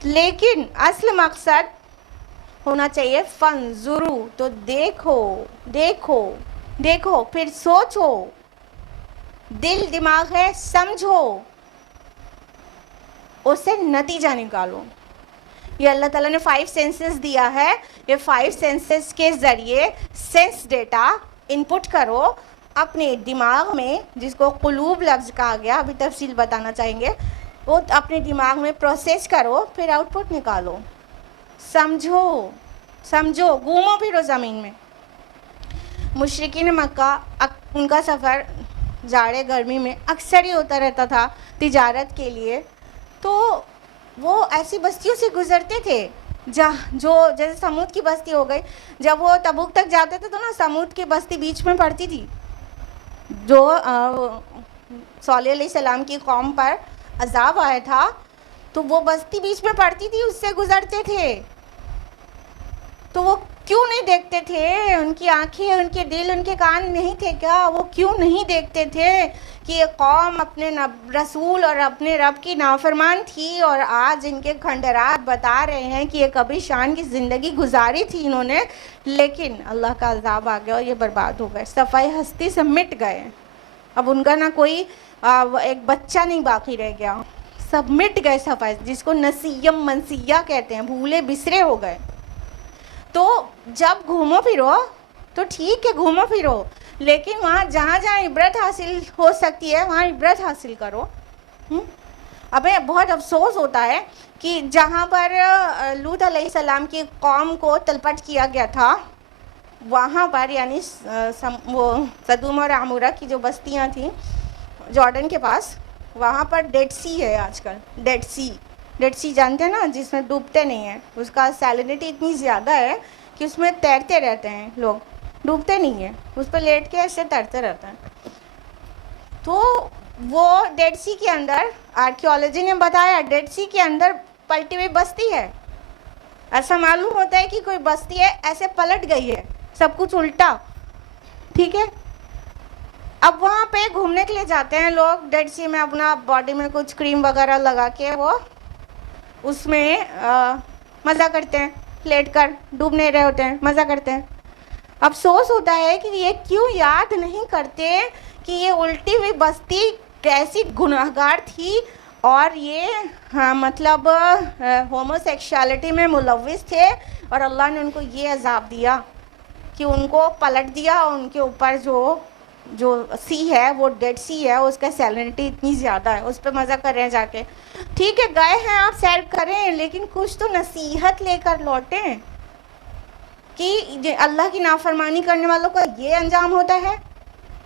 لیکن اصل مقصد ہونا چاہیے فانظروا, تو دیکھو دیکھو دیکھو, پھر سوچو, دل دماغ ہے سمجھو, اس سے نتیجہ نکالو. یہ اللہ تعالیٰ نے 5 سینسز دیا ہے, یہ 5 سینسز کے ذریعے سینس ڈیٹا انپٹ کرو اپنے دماغ میں, جس کو قلوب لفظ کہا گیا, ابھی تفصیل بتانا چاہیں گے, وہ اپنے دماغ میں پروسیس کرو, پھر آؤٹ پٹ نکالو. سمجھو سمجھو, گھومو پھرو زمین میں. مشرکین مکہ ان کا سفر جاڑے گرمی میں اکثر ہی ہوتا رہتا تھا تجارت کے لیے, تو وہ ایسی بستیوں سے گزرتے تھے جو جیسے سمود کی بستی ہو گئی. جب وہ تبوک تک جاتے تھے تو نا سمود کی بستی بیچ میں پڑتی تھی, جو صالح علیہ السلام کی قوم پر عذاب آیا تھا, تو وہ بستی بیچ میں پڑتی تھی, اس سے گزرتے تھے. تو وہ کیوں نہیں دیکھتے تھے, ان کی آنکھیں, ان کے دل, ان کے کان نہیں تھے کیا, وہ کیوں نہیں دیکھتے تھے کہ یہ قوم اپنے رسول اور اپنے رب کی نافرمان تھی, اور آج ان کے کھنڈرات بتا رہے ہیں کہ یہ کبھی شان کی زندگی گزاری تھی انہوں نے, لیکن اللہ کا عذاب آ گیا اور یہ برباد ہو گئے, صفائی ہستی سے مٹ گئے. اب ان کا نہ کوئی ایک بچہ نہیں باقی رہ گیا, سب مٹ گئے صفائی, جس کو نسیم منسیہ کہتے ہیں, بھولے بسرے ہو گئے. تو جب گھومو پھرو تو ٹھیک ہے, گھومو پھرو, لیکن وہاں جہاں جہاں عبرت حاصل ہو سکتی ہے وہاں عبرت حاصل کرو. ابھی بہت افسوس ہوتا ہے کہ جہاں پر لوط علیہ السلام کی قوم کو تلپٹ کیا گیا تھا, وہاں پر یعنی وہ سدوم اور عمورہ کی جو بستیاں تھیں جارڈن کے پاس, وہاں پر ڈیڈ سی ہے آج کل. ڈیڈ سی جانتے ہیں نا, جس میں ڈوبتے نہیں ہیں, اس کا سیلینٹی اتنی زیادہ ہے کہ اس میں تیرتے رہتے ہیں لوگ, ڈوبتے نہیں ہیں, اس پہ لیٹ کے ایسے تیرتے رہتے ہیں. تو وہ ڈیڈ سی کے اندر, آرکیولوجی نے بتایا, ڈیڈ سی کے اندر پلٹی ہوئی بستی ہے. ایسا معلوم ہوتا ہے کہ کوئی بستی ہے ایسے پلٹ گئی ہے, سب کچھ الٹا. ٹھیک ہے. اب وہاں پہ گھومنے کے لیے جاتے ہیں لوگ ڈیڈ سی میں, اپنا باڈی میں کچھ کریم وغیرہ لگا کے وہ اس میں مزہ کرتے ہیں, لیٹ کر ڈوب نہیں رہے ہوتے ہیں, مزہ کرتے ہیں. افسوس ہوتا ہے کہ یہ کیوں یاد نہیں کرتے کہ یہ الٹی ہوئی بستی کیسی گناہگار تھی, اور یہ مطلب ہومو سیکشوالٹی میں ملوث تھے, اور اللہ نے ان کو یہ عذاب دیا کہ ان کو پلٹ دیا, اور ان کے اوپر جو سی ہے وہ ڈیڈ سی ہے, اس کا سیلینٹی اتنی زیادہ ہے, اس پہ مزہ کر رہے ہیں جا کے. ٹھیک ہے, گئے ہیں آپ سیر کریں, لیکن کچھ تو نصیحت لے کر لوٹیں کہ اللہ کی نافرمانی کرنے والوں کا یہ انجام ہوتا ہے.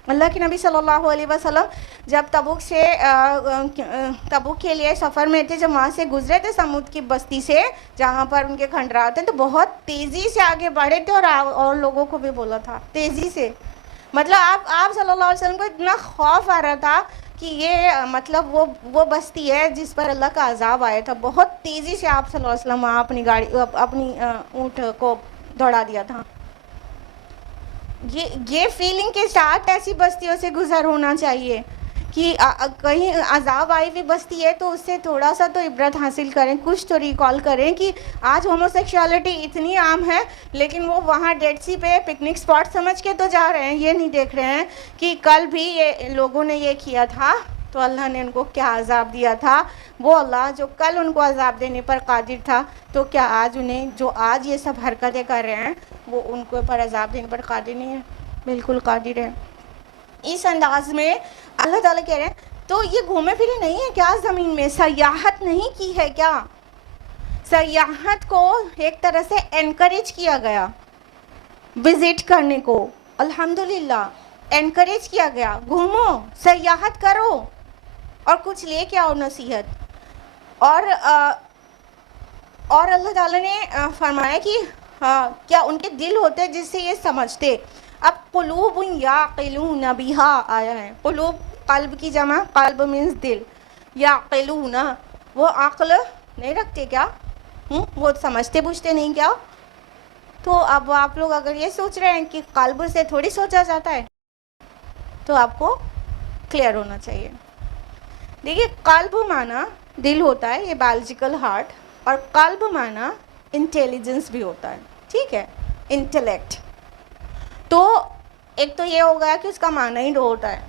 اللہ کے نبی صلی اللہ علیہ وسلم جب تبوک کے لیے سفر میں تھے, جب وہاں سے گزرے تھے سمود کی بستی سے جہاں پر ان کے کھنڈرات ہیں, تو بہت تیزی سے آگے بڑھے تھے, اور لوگوں کو بھی بولا تھا تیزی سے. مطلب آپ صلی اللہ علیہ وسلم کو اتنا خوف آ رہا تھا کہ یہ مطلب وہ بستی ہے جس پر اللہ کا عذاب آیا تھا. بہت تیزی سے آپ صلی اللہ علیہ وسلم وہاں اپنی اونٹ کو دوڑا دیا تھا. یہ فیلنگ کے ساتھ ایسی بستیوں سے گزر ہونا چاہیے کہ کہیں عذاب آئی ہوئی بستی ہے تو اس سے تھوڑا سا تو عبرت حاصل کریں, کچھ تو ریکال کریں کہ آج ہومو سیکشوالٹی اتنی عام ہے, لیکن وہ وہاں ڈیڈ سی پہ پکنک اسپاٹ سمجھ کے تو جا رہے ہیں, یہ نہیں دیکھ رہے ہیں کہ کل بھی یہ لوگوں نے یہ کیا تھا, تو اللہ نے ان کو کیا عذاب دیا تھا. وہ اللہ جو کل ان کو عذاب دینے پر قادر تھا تو کیا آج انہیں جو آج یہ سب حرکتیں کر رہے ہیں وہ ان کو پر عذاب دینے پر قادر نہیں ہے؟ بالکل قادر ہے. اس انداز میں اللہ تعالیٰ کہہ رہے ہیں تو یہ گھومے پھرے نہیں ہے کیا زمین میں؟ سیاحت نہیں کی ہے کیا؟ سیاحت کو ایک طرح سے انکریج کیا گیا وزٹ کرنے کو. الحمدللہ انکریج کیا گیا, گھومو, سیاحت کرو اور کچھ لے کے آؤ نصیحت. اور اللہ تعالیٰ نے فرمایا کہ کیا ان کے دل ہوتے جس سے یہ سمجھتے. اب قلوب یعقلون بہا آیا ہے. قلوب قلب کی جمع, قلب مینس دل, یعقلون وہ عقل نہیں رکھتے کیا؟ وہ سمجھتے بوجھتے نہیں کیا؟ تو اب آپ لوگ اگر یہ سوچ رہے ہیں کہ قلب سے تھوڑی سوچا جاتا ہے تو آپ کو کلیئر ہونا چاہیے. دیکھیے قلب معنی دل ہوتا ہے, یہ بایولوجیکل ہارٹ, اور قلب معنی انٹیلیجنس بھی ہوتا ہے, ٹھیک ہے, انٹلیکٹ. تو ایک تو یہ ہو گیا کہ اس کا معنی ہی دو ہوتا ہے.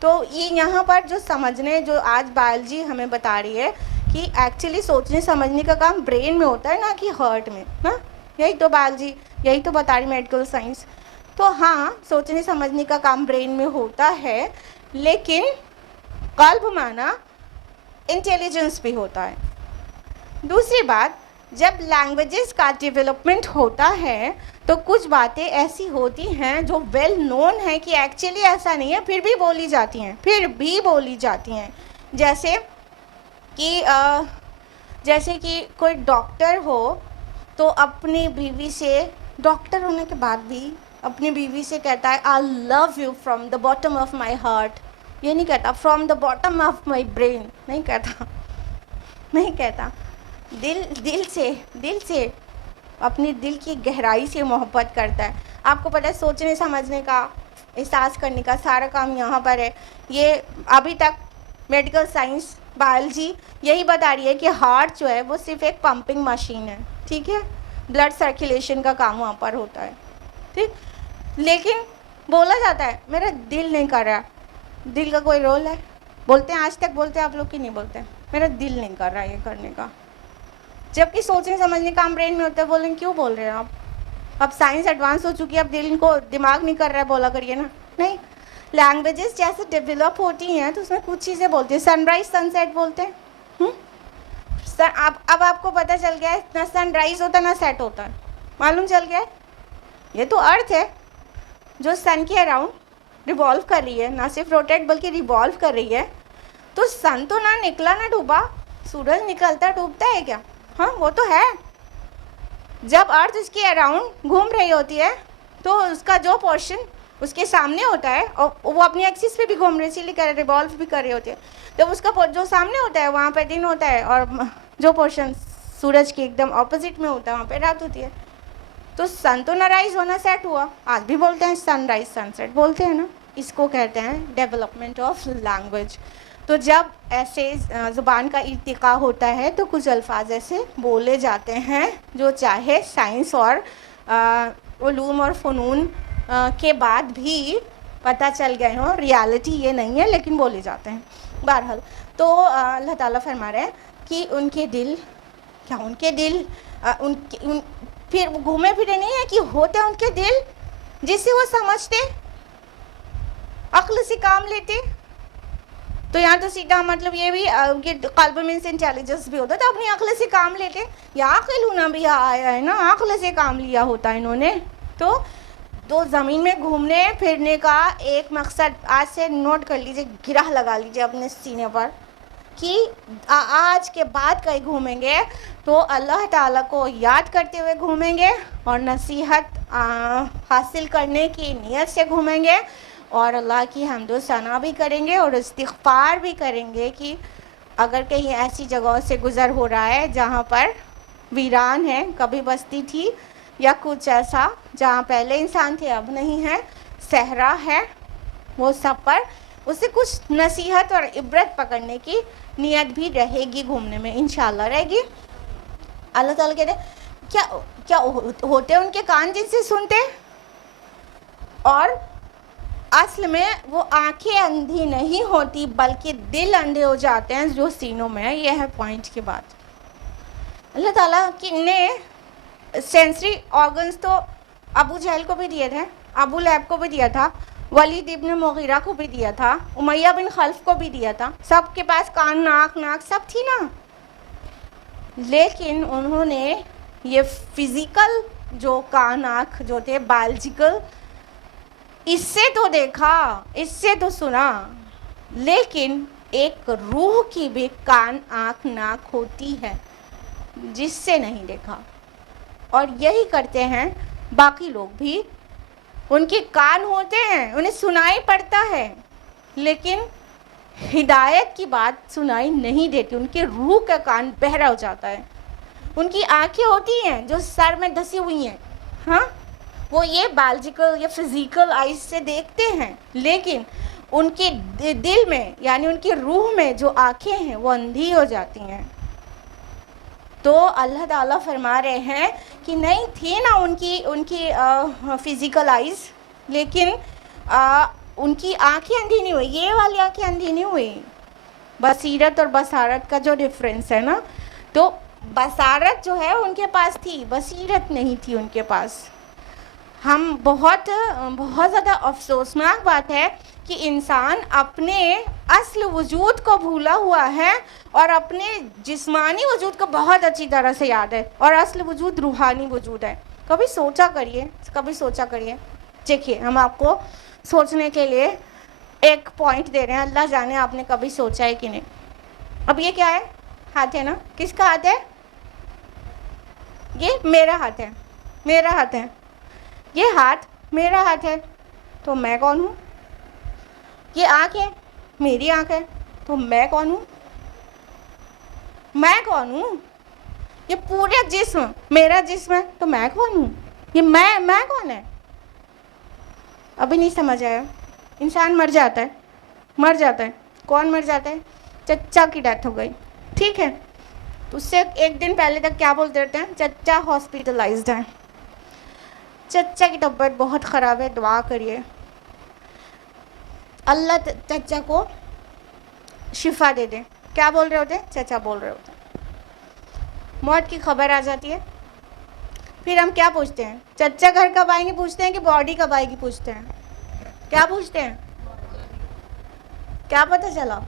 تو یہ یہاں پر جو سمجھنے جو آج بایولوجی ہمیں بتا رہی ہے کہ ایکچولی سوچنے سمجھنے کا کام برین میں ہوتا ہے نہ کہ ہارٹ میں, نا, یہی تو بایولوجی یہی تو بتا رہی میڈیکل سائنس. تو ہاں سوچنے سمجھنے کا کام برین میں ہوتا ہے, لیکن قلب معنی انٹیلیجنس بھی ہوتا ہے. دوسری بات, جب لینگویجز کا ڈیولپمنٹ ہوتا ہے تو کچھ باتیں ایسی ہوتی ہیں جو ویل نون ہیں کہ ایکچولی ایسا نہیں ہے, پھر بھی بولی جاتی ہیں. جیسے کہ کوئی ڈاکٹر ہو تو اپنی بیوی سے, ڈاکٹر ہونے کے بعد بھی اپنی بیوی سے کہتا ہے I love you from the bottom of my heart. یہ نہیں کہتا from the bottom of my brain, نہیں کہتا. دل سے اپنی دل کی گہرائی سے محبت کرتا ہے. آپ کو پتہ ہے سوچنے سمجھنے کا, احساس کرنے کا سارا کام یہاں پر ہے. یہ ابھی تک میڈیکل سائنس بایولوجی یہی بتا رہی ہے کہ ہارٹ جو ہے وہ صرف ایک پمپنگ مشین ہے, ٹھیک ہے, بلڈ سرکولیشن کا کام وہاں پر ہوتا ہے, ٹھیک. لیکن بولا جاتا ہے میرا دل نہیں کر رہا. دل کا کوئی رول ہے؟ بولتے ہیں آج تک بولتے ہیں آپ لوگ کی نہیں بولتے میرا دل نہیں کر رہا یہ کرنے کا, جبکہ سوچنے سمجھنے کا کام برین میں ہوتا ہے. بولیں کیوں بول رہے ہیں آپ, اب سائنس ایڈوانس ہو چکی ہے, اب دل کو دماغ نہیں کر رہا ہے بولا کریے نا. نہیں, لینگویجز جیسے ڈیولپ ہوتی ہیں تو اس میں کچھ چیزیں بولتی ہیں. سن رائز سن سیٹ بولتے ہیں. اب آپ کو پتہ چل گیا ہے نہ سن رائز ہوتا نہ سیٹ ہوتا ہے, معلوم چل گیا ہے. یہ تو ارتھ ہے جو سن کے اراؤنڈ ریوالو کر رہی ہے, نہ صرف روٹیٹ بلکہ ریوالو کر رہی ہے. تو سن تو نہ نکلا نہ ڈوبا, سورج نکلتا ڈوبتا ہے کیا؟ ہاں وہ تو ہے. جب ارتھ اس کے اراؤنڈ گھوم رہی ہوتی ہے تو اس کا جو پورشن اس کے سامنے ہوتا ہے, اور وہ اپنی ایکسس پہ بھی گھوم رہی, اسی لیے ریوالو بھی کر رہی ہوتی ہے. تو اس کا جو سامنے ہوتا ہے وہاں پہ دن ہوتا ہے, اور جو پورشن سورج کے ایک دم اپوزٹ میں ہوتا ہے وہاں پہ رات ہوتی ہے. تو سن تو نہ رائز ہونا سیٹ ہوا, آج بھی بولتے ہیں سن رائز سن سیٹ بولتے ہیں نا. اس کو کہتے ہیں ڈیولپمنٹ آف لینگویج. تو جب ایسے زبان کا ارتقاء ہوتا ہے تو کچھ الفاظ ایسے بولے جاتے ہیں جو چاہے سائنس اور علوم اور فنون کے بعد بھی پتہ چل گئے ہوں, ریالٹی یہ نہیں ہے لیکن بولے جاتے ہیں. بہرحال تو اللہ تعالیٰ فرما رہے ہیں کہ ان کے دل پھر گھومے پھرے نہیں ہے کہ ہوتے ان کے دل جس سے وہ سمجھتے, عقل سے کام لیتے. تو یہاں تو سیدھا مطلب یہ بھی کہ قلب میں سے انٹیلیجنس بھی ہوتا ہے, تو اپنی عقل سے کام لیتے. یا عقلون بھی آیا ہے نا, عقل سے کام لیا ہوتا ہے انہوں نے. تو زمین میں گھومنے پھرنے کا ایک مقصد آج سے نوٹ کر لیجئے, گرہ لگا لیجئے اپنے سینے پر کہ آج کے بعد کہیں گھومیں گے تو اللہ تعالیٰ کو یاد کرتے ہوئے گھومیں گے, اور نصیحت حاصل کرنے کی نیت سے گھومیں گے, اور اللہ کی حمد و ثنا بھی کریں گے, اور استغفار بھی کریں گے کہ اگر کہیں ایسی جگہوں سے گزر ہو رہا ہے جہاں پر ویران ہے, کبھی بستی تھی یا کچھ ایسا جہاں پہلے انسان تھے اب نہیں ہے, صحرا ہے, وہ سب پر اس سے کچھ نصیحت اور عبرت پکڑنے کی نیت بھی رہے گی گھومنے میں, انشاءاللہ رہے گی. اللہ تعالیٰ کہتے ہیں کیا ہوتے ان کے کان جن سے سنتے, اور اصل میں وہ آنکھیں اندھی نہیں ہوتی بلکہ دل اندھے ہو جاتے ہیں جو سینوں میں ہے. یہ ہے پوائنٹ کی بات. اللہ تعالیٰ نے سینسری آرگنز تو ابو جہل کو بھی دیے تھے, ابو لہب کو بھی دیا تھا, ولید ابن مغیرہ کو بھی دیا تھا, امیہ بن خلف کو بھی دیا تھا. سب کے پاس کان, ناک سب تھی نا. لیکن انہوں نے یہ فزیکل جو کان آنکھ جو تھے بایولوجیکل, اس سے تو دیکھا, اس سے تو سنا, لیکن ایک روح کی بھی کان آنکھ ناک ہوتی ہے جس سے نہیں دیکھا. اور یہی کرتے ہیں باقی لوگ بھی. ان کے کان ہوتے ہیں, انہیں سنائی پڑتا ہے, لیکن ہدایت کی بات سنائی نہیں دیتی. ان کے روح کا کان بہرا ہو جاتا ہے. ان کی آنکھیں ہوتی ہیں جو سر میں دھسی ہوئی ہیں, ہاں, وہ یہ بایولوجیکل یا فزیکل آئیز سے دیکھتے ہیں, لیکن ان کے دل میں یعنی ان کی روح میں جو آنکھیں ہیں وہ اندھی ہو جاتی ہیں. تو اللہ تعالیٰ فرما رہے ہیں کہ نہیں تھی نا ان کی فزیکل آئیز, لیکن ان کی آنکھیں اندھی نہیں ہوئی. یہ والی آنکھیں اندھی نہیں ہوئی. بصیرت اور بصارت کا جو ڈفرینس ہے نا, تو بصارت جو ہے ان کے پاس تھی, بصیرت نہیں تھی ان کے پاس. ہم بہت زیادہ افسوسناک بات ہے کہ انسان اپنے اصل وجود کو بھولا ہوا ہے اور اپنے جسمانی وجود کو بہت اچھی طرح سے یاد ہے, اور اصل وجود روحانی وجود ہے. کبھی سوچا کریے. دیکھیے, ہم آپ کو سوچنے کے لیے ایک پوائنٹ دے رہے ہیں, اللہ جانے آپ نے کبھی سوچا ہے کہ نہیں. اب یہ کیا ہے؟ ہاتھ ہے نا. کس کا ہاتھ ہے؟ یہ میرا ہاتھ ہے, میرا ہاتھ ہے. یہ ہاتھ میرا ہاتھ ہے, تو میں کون ہوں؟ یہ آنکھ ہے, میری آنکھ ہے, تو میں کون ہوں؟ میں کون ہوں؟ یہ پورا جسم میرا جسم ہے, تو میں کون ہوں؟ یہ میں کون ہے؟ ابھی نہیں سمجھ آیا. انسان مر جاتا ہے. کون مر جاتا ہے؟ چچا کی ڈیتھ ہو گئی, ٹھیک ہے, تو اس سے ایک دن پہلے تک کیا بولتے رہتے ہیں؟ چچا ہاسپٹلائزڈ ہے, چچا کی طبیعت بہت خراب ہے, دعا کریے اللہ چچا کو شفا دے دیں. کیا بول رہے ہوتے ہیں؟ چچا بول رہے ہوتے ہیں. موت کی خبر آ جاتی ہے, پھر ہم کیا پوچھتے ہیں؟ چچا گھر کب آئیں گے پوچھتے ہیں کہ باڈی کب آئے گی پوچھتے ہیں؟ کیا پوچھتے ہیں؟ کیا پتہ چلا؟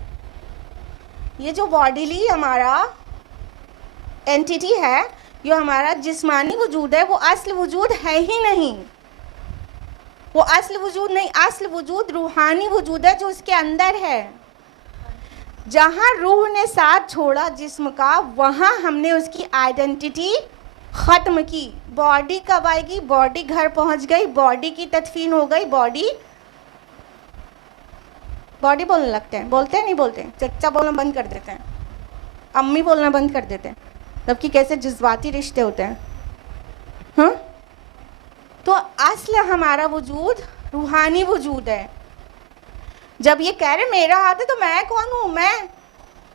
یہ جو باڈیلی ہمارا اینٹیٹی ہے, جو ہمارا جسمانی وجود ہے, وہ اصل وجود ہے ہی نہیں. وہ اصل وجود نہیں, اصل وجود روحانی وجود ہے جو اس کے اندر ہے. جہاں روح نے ساتھ چھوڑا جسم کا, وہاں ہم نے اس کی آئیڈینٹی ختم کی. باڈی کب آئے گی؟ باڈی گھر پہنچ گئی, باڈی کی تدفین ہو گئی, باڈی بولنے لگتے ہیں. بولتے ہیں نہیں بولتے ہیں؟ چچا بولنا بند کر دیتے ہیں, امی بولنا بند کر دیتے ہیں, جبکہ کیسے جذباتی رشتے ہوتے ہیں, ہاں. تو اصل ہمارا وجود روحانی وجود ہے. جب یہ کہہ رہے میرا ہاتھ ہے, تو میں کون ہوں؟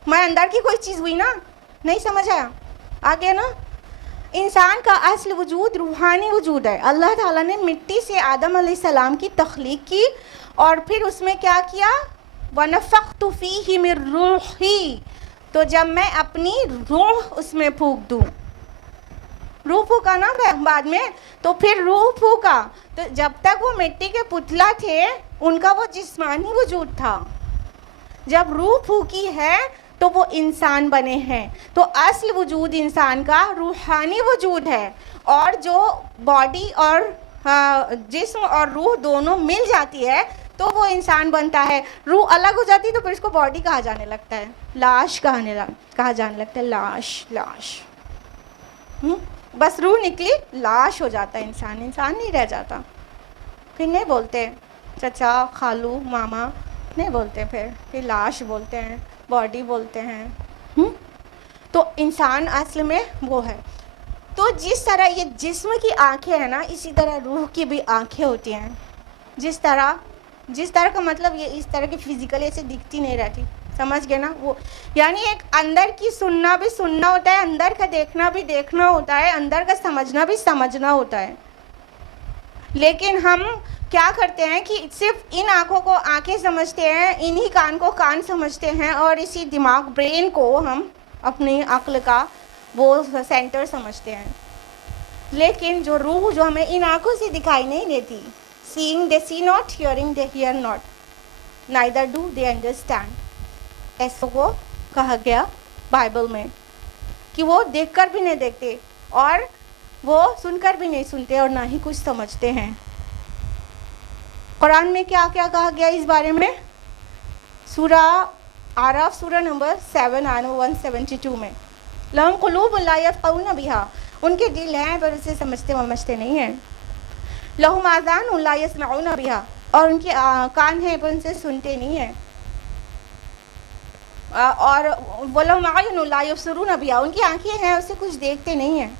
میں اندر کی کوئی چیز ہوئی نا. نہیں سمجھ آیا؟ آگے نا, انسان کا اصل وجود روحانی وجود ہے. اللہ تعالیٰ نے مٹی سے آدم علیہ السلام کی تخلیق کی, اور پھر اس میں کیا کیا؟ وَنَفَخْتُ فِيهِ مِن رُوحِي, تو جب میں اپنی روح اس میں پھونک دوں, روح پھونکا نا بعد میں, تو پھر روح پھونکا, تو جب تک وہ مٹی کے پتلا تھے ان کا وہ جسمانی وجود تھا. جب روح پھونکی ہے تو وہ انسان بنے ہیں. تو اصل وجود انسان کا روحانی وجود ہے, اور جو باڈی اور جسم اور روح دونوں مل جاتی ہے تو وہ انسان بنتا ہے. روح الگ ہو جاتی ہے تو پھر اس کو باڈی کہا جانے لگتا ہے, لاش کہا جانے لگتا ہے, لاش. بس روح نکلی, لاش ہو جاتا ہے انسان نہیں رہ جاتا. پھر نہیں بولتے چچا, خالو, ماما, نہیں بولتے, پھر لاش بولتے ہیں, باڈی بولتے ہیں. تو انسان اصل میں وہ ہے. تو جس طرح یہ جسم کی آنکھیں ہیں نا, اسی طرح روح کی بھی آنکھیں ہوتی ہیں. جس طرح کا مطلب یہ اس طرح کی فزیکلی ایسے دکھتی نہیں رہتی, سمجھ گئے نا؟ وہ یعنی ایک اندر کی سننا بھی سننا ہوتا ہے, اندر کا دیکھنا بھی دیکھنا ہوتا ہے, اندر کا سمجھنا بھی سمجھنا ہوتا ہے. لیکن ہم کیا کرتے ہیں کہ صرف ان آنکھوں کو آنکھیں سمجھتے ہیں, انہی کان کو کان سمجھتے ہیں, اور اسی دماغ برین کو ہم اپنی عقل کا وہ سینٹر سمجھتے ہیں. لیکن جو روح جو ہمیں ان آنکھوں سے دکھائی نہیں دیتی, seeing they see not, hearing they hear not, neither do they understand, ایسا کو کہا گیا بائبل میں کہ وہ دیکھ کر بھی نہیں دیکھتے اور وہ سن کر بھی نہیں سنتے اور نہ ہی کچھ سمجھتے ہیں. قرآن میں کیا کیا کہا گیا اس بارے میں؟ سورہ اعراف سورہ نمبر 7 آیت 172 میں, لہم قلوب لا یفقہون بہا, ان کے دل ہیں پر اسے سمجھتے نہیں ہیں. لہم آذان لا یسمعون بہا, اور ان کے کان ہیں پر ان سے سنتے نہیں ہیں. اور وَلَهُمْ أَعْيُنٌ لَا يُبْصِرُونَ بِهَا, ان کی آنکھیں ہیں اسے کچھ دیکھتے نہیں ہیں.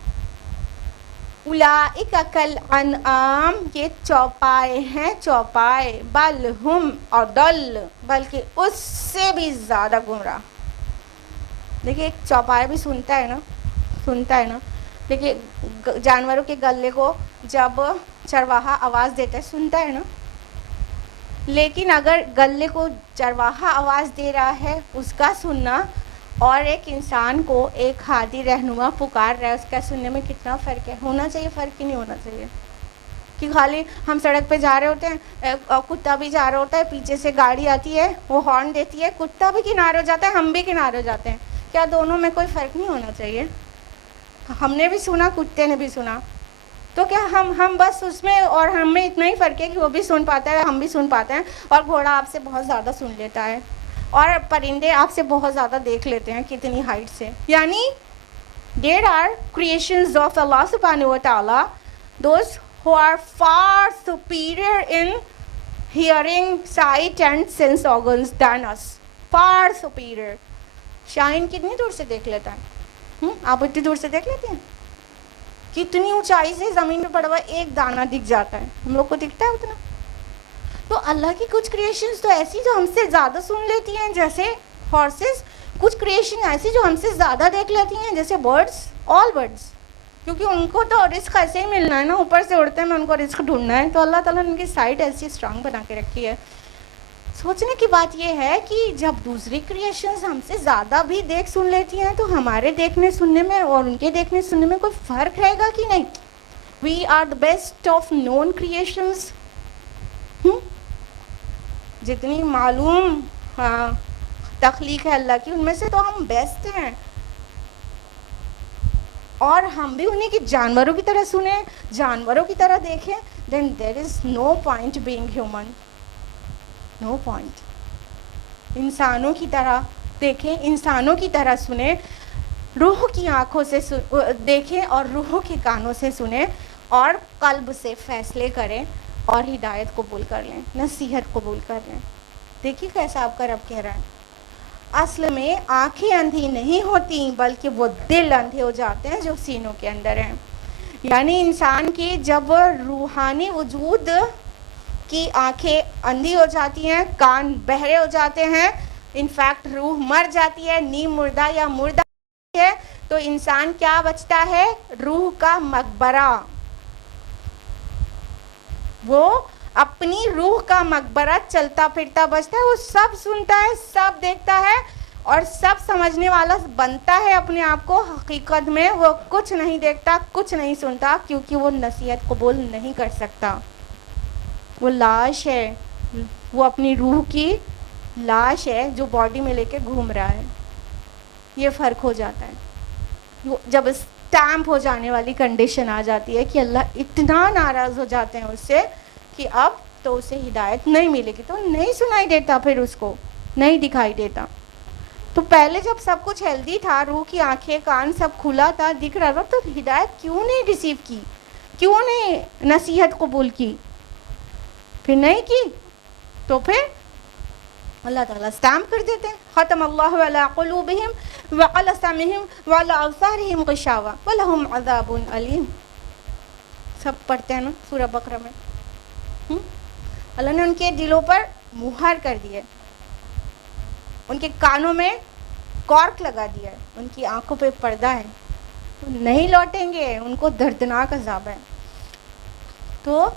اولئک کالانعام, یہ چوپائے ہیں چوپائے, بل ہم اضل, بلکہ اس سے بھی زیادہ گمراہ. دیکھیے ایک چوپائے بھی سنتا ہے نا, دیکھیے جانوروں کے گلے کو جب چرواہا آواز دیتا ہے سنتا ہے نا, لیکن اگر گلے کو چرواہا آواز دے رہا ہے اس کا سننا اور ایک انسان کو ایک ہادی رہنما پکار رہا ہے اس کا سننے میں کتنا فرق ہے. ہونا چاہیے فرق ہی نہیں ہونا چاہیے کہ خالی ہم سڑک پہ جا رہے ہوتے ہیں, کتا بھی جا رہا ہوتا ہے, پیچھے سے گاڑی آتی ہے وہ ہارن دیتی ہے, کتا بھی کنارے ہو جاتا ہے, ہم بھی کنارے ہو جاتے ہیں, کیا دونوں میں کوئی فرق نہیں ہونا چاہیے؟ ہم نے بھی سنا, کتے نے بھی سنا, تو کیا ہم بس اس میں اور ہم میں اتنا ہی فرق ہے کہ وہ بھی سن پاتا ہے, ہم بھی سن پاتے ہیں, اور گھوڑا آپ سے بہت زیادہ سن لیتا ہے, اور پرندے آپ سے بہت زیادہ دیکھ لیتے ہیں کتنی ہائٹ سے. یعنی there are creations of Allah subhanahu wa ta'ala, those who are far superior in hearing, sight and sense organs than us, far superior. شاہین کتنی دور سے دیکھ لیتا ہے؟ آپ اتنی دور سے دیکھ لیتے ہیں؟ کتنی اونچائی سے زمین پہ پڑا ہوا ایک دانہ دکھ جاتا ہے, ہم لوگ کو دکھتا ہے اتنا؟ تو اللہ کی کچھ کریشنز تو ایسی جو ہم سے زیادہ سن لیتی ہیں جیسے ہارسز, کچھ کریشن ایسی جو ہم سے زیادہ دیکھ لیتی ہیں جیسے برڈس, آل برڈس, کیونکہ ان کو تو رزق ایسے ہی ملنا ہے نا, اوپر سے اڑتے ہیں ان کو رزق ڈھونڈنا ہے, تو اللہ تعالیٰ نے ان کی سائٹ ایسی اسٹرانگ بنا کے رکھی ہے. سوچنے کی بات یہ ہے کہ جب دوسری کریشنز ہم سے زیادہ بھی دیکھ سن لیتی ہیں تو ہمارے دیکھنے سننے میں اور ان کے دیکھنے سننے میں کوئی فرق رہے گا کہ نہیں؟ We are the best of known creations. جتنی معلوم تخلیق ہے اللہ کی ان میں سے تو ہم بیسٹ ہیں, اور ہم بھی انہیں کی جانوروں کی طرح سنیں, جانوروں کی طرح دیکھیں, then there is no point being human, no point. انسانوں کی طرح دیکھیں, انسانوں کی طرح سنیں, روح کی آنکھوں سے دیکھیں اور روح کے کانوں سے سنیں, اور قلب سے فیصلے کریں اور ہدایت قبول کر لیں, نصیحت قبول کر لیں. دیکھیے کیسا آپ کا رب کہہ رہا ہے, اصل میں آنکھیں اندھی نہیں ہوتی بلکہ وہ دل اندھے ہو جاتے ہیں جو سینوں کے اندر ہیں. یعنی انسان کی جب روحانی وجود کی آنکھیں اندھی ہو جاتی ہیں, کان بہرے ہو جاتے ہیں, انفیکٹ روح مر جاتی ہے, نیم مردہ یا مردہ ہے, تو انسان کیا بچتا ہے؟ روح کا مقبرہ. وہ اپنی روح کا مقبرہ چلتا پھرتا بچتا ہے, وہ سب سنتا ہے, سب دیکھتا ہے اور سب سمجھنے والا بنتا ہے اپنے آپ کو. حقیقت میں وہ کچھ نہیں دیکھتا, کچھ نہیں سنتا, کیونکہ وہ نصیحت قبول نہیں کر سکتا. وہ لاش ہے, وہ اپنی روح کی لاش ہے جو باڈی میں لے کے گھوم رہا ہے. یہ فرق ہو جاتا ہے جب اسٹیمپ ہو جانے والی کنڈیشن آ جاتی ہے کہ اللہ اتنا ناراض ہو جاتے ہیں اس سے کہ اب تو اسے ہدایت نہیں ملے گی, تو نہیں سنائی دیتا, پھر اس کو نہیں دکھائی دیتا. تو پہلے جب سب کچھ ہیلدی تھا, روح کی آنکھیں کان سب کھلا تھا, دکھ رہا تھا, تو ہدایت کیوں نہیں ریسیو کی, کیوں نہیں نصیحت قبول کی؟ پھر نہیں کی تو پھر اللہ تعالیٰ اسٹیمپ کر دیتے ہیں, ختم اللہ علی قلوبہم وعلی سمعہم وعلی ابصارہم غشاوہ ولہم عذاب علیم. سب پڑھتے ہیں نا سورہ بقرہ میں. اللہ نے ان کے دلوں پر مہر کر دی ہے, ان کے کانوں میں کارک لگا دیا ہے, ان کی آنکھوں پہ پردہ ہے, نہیں لوٹیں گے, ان کو دردناک عذاب ہے. تو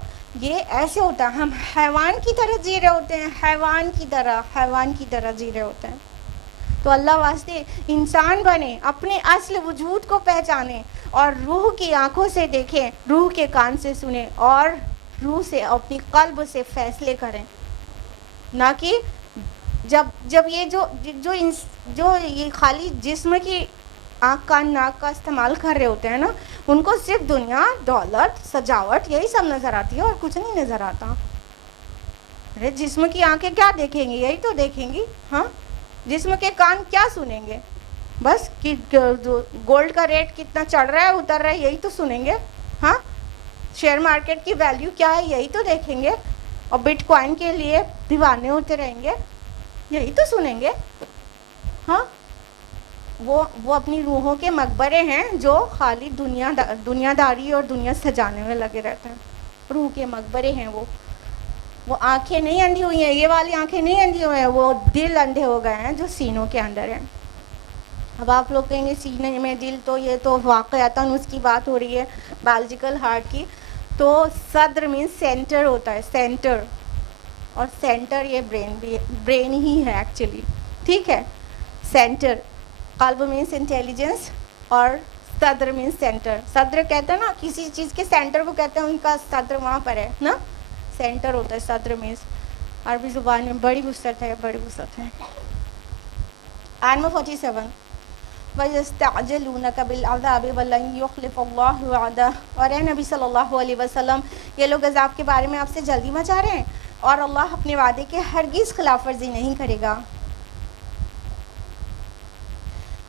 یہ ایسے ہوتا ہے، ہم حیوان کی طرح جی رہے ہوتے ہیں، حیوان کی طرح جی رہے ہوتے ہیں. تو اللہ واسطے انسان بنے، اپنے اصل وجود کو پہچانیں اور روح کی آنکھوں سے دیکھیں، روح کے کان سے سنیں اور روح سے اپنی قلب سے فیصلے کریں. نہ کہ جب یہ جو یہ خالی جسم کی آنکھ کان ناک کا استعمال کر رہے ہوتے ہیں نا، ان کو صرف دنیا، دولت، سجاوٹ یہی سب نظر آتی ہے اور کچھ نہیں نظر آتا. ارے جسم کی آنکھیں کیا دیکھیں گی؟ یہی تو دیکھیں گی. ہاں، جسم کے کان کیا سنیں گے؟ بس کہ گولڈ کا ریٹ کتنا چڑھ رہا ہے اتر رہا ہے یہی تو سنیں گے. ہاں، شیئر مارکیٹ کی ویلیو کیا ہے یہی تو دیکھیں گے. اور بٹ کوائن کے لیے دیوانے ہوتے رہیں گے یہی تو سنیں گے. ہاں، وہ اپنی روحوں کے مقبرے ہیں جو خالی دنیا داری اور دنیا سجانے میں لگے رہتے ہیں. روح کے مقبرے ہیں وہ آنکھیں نہیں اندھی ہوئی ہیں، یہ والی آنکھیں نہیں اندھی ہوئی ہیں، وہ دل اندھے ہو گئے ہیں جو سینوں کے اندر ہیں. اب آپ لوگ کہیں گے سینے میں دل، تو یہ تو واقعتاً اس کی بات ہو رہی ہے بایولوجیکل ہارٹ کی. تو صدر مینس سینٹر ہوتا ہے، سینٹر، اور سینٹر یہ برین ہی ہے ایکچولی. ٹھیک ہے، سینٹر. قلب مینس انٹیلیجنس اور صدر مینس سینٹر. صدر کہتے ہیں نا کسی چیز کے سینٹر کو کہتے ہیں ان کا صدر وہاں پر ہے نا، سینٹر ہوتا ہے. صدر مینس عربی زبان میں بڑی وسعت ہے، بڑی وسعت ہے. آیت نمبر 47 وَيَسْتَعْجِلُونَكَ بِالْعَذَابِ وَلَنْ يُخْلِفَ اللَّهُ وَعْدَهُ. اور اے نبی صلی اللہ علیہ وسلم، یہ لوگ عذاب کے بارے میں آپ سے جلدی مچا رہے ہیں اور اللہ اپنے وعدے کے ہرگز خلاف ورزی نہیں کرے گا.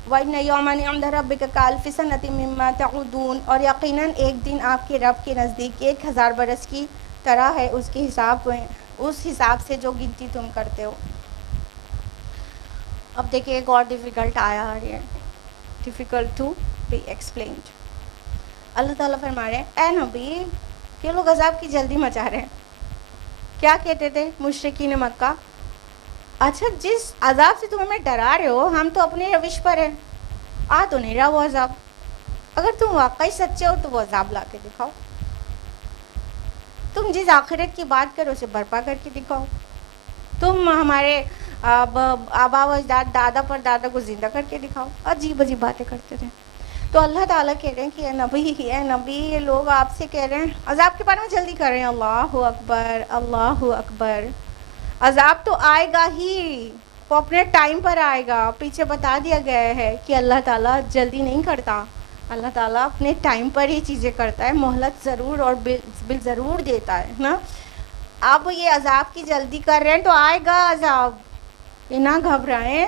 وَإِنَّ يَوْمًا عِندَ رَبِّكَ كَأَلْفِ سَنَةٍ مِّمَّا تَعُدُّونَ. اور یقیناً ایک دن آپ کے رب کے نزدیک 1000 برس کی طرح ہے اس حساب سے جو گنتی تم کرتے ہو. اب دیکھیں ایک اور ڈیفیکلٹ آیا آ رہی ہے، ڈیفیکلٹ ٹو بی ایکسپلینڈ. اللہ تعالیٰ فرما رہے ہیں اے نبی، یہ لوگ عذاب کی جلدی مچا رہے ہیں. کیا کہتے تھے مشرکین مکہ؟ اچھا جس عذاب سے تم ہمیں ڈرا رہے ہو ہم تو اپنے روش پر ہیں، آ تو نہیں رہا وہ عذاب. اگر تم واقعی سچے ہو تو وہ عذاب لا کے دکھاؤ. تم جس آخرت کی بات کرو اسے برپا کر کے دکھاؤ. تم ہمارے آبا و اجداد، دادا پر دادا کو زندہ کر کے دکھاؤ. عجیب عجیب باتیں کرتے تھے. تو اللہ تعالیٰ کہہ رہے ہیں کہ اے نبی یہ لوگ آپ سے کہہ رہے ہیں عذاب کے بارے میں جلدی کر رہے ہیں. اللہ اکبر، اللہ اکبر. عذاب تو آئے گا ہی، وہ اپنے ٹائم پر آئے گا. پیچھے بتا دیا گیا ہے کہ اللہ تعالیٰ جلدی نہیں کرتا، اللہ تعالیٰ اپنے ٹائم پر ہی چیزیں کرتا ہے، مہلت ضرور اور بال ضرور دیتا ہے نا. اب یہ عذاب کی جلدی کر رہے ہیں تو آئے گا عذاب، یہ نہ گھبرائیں.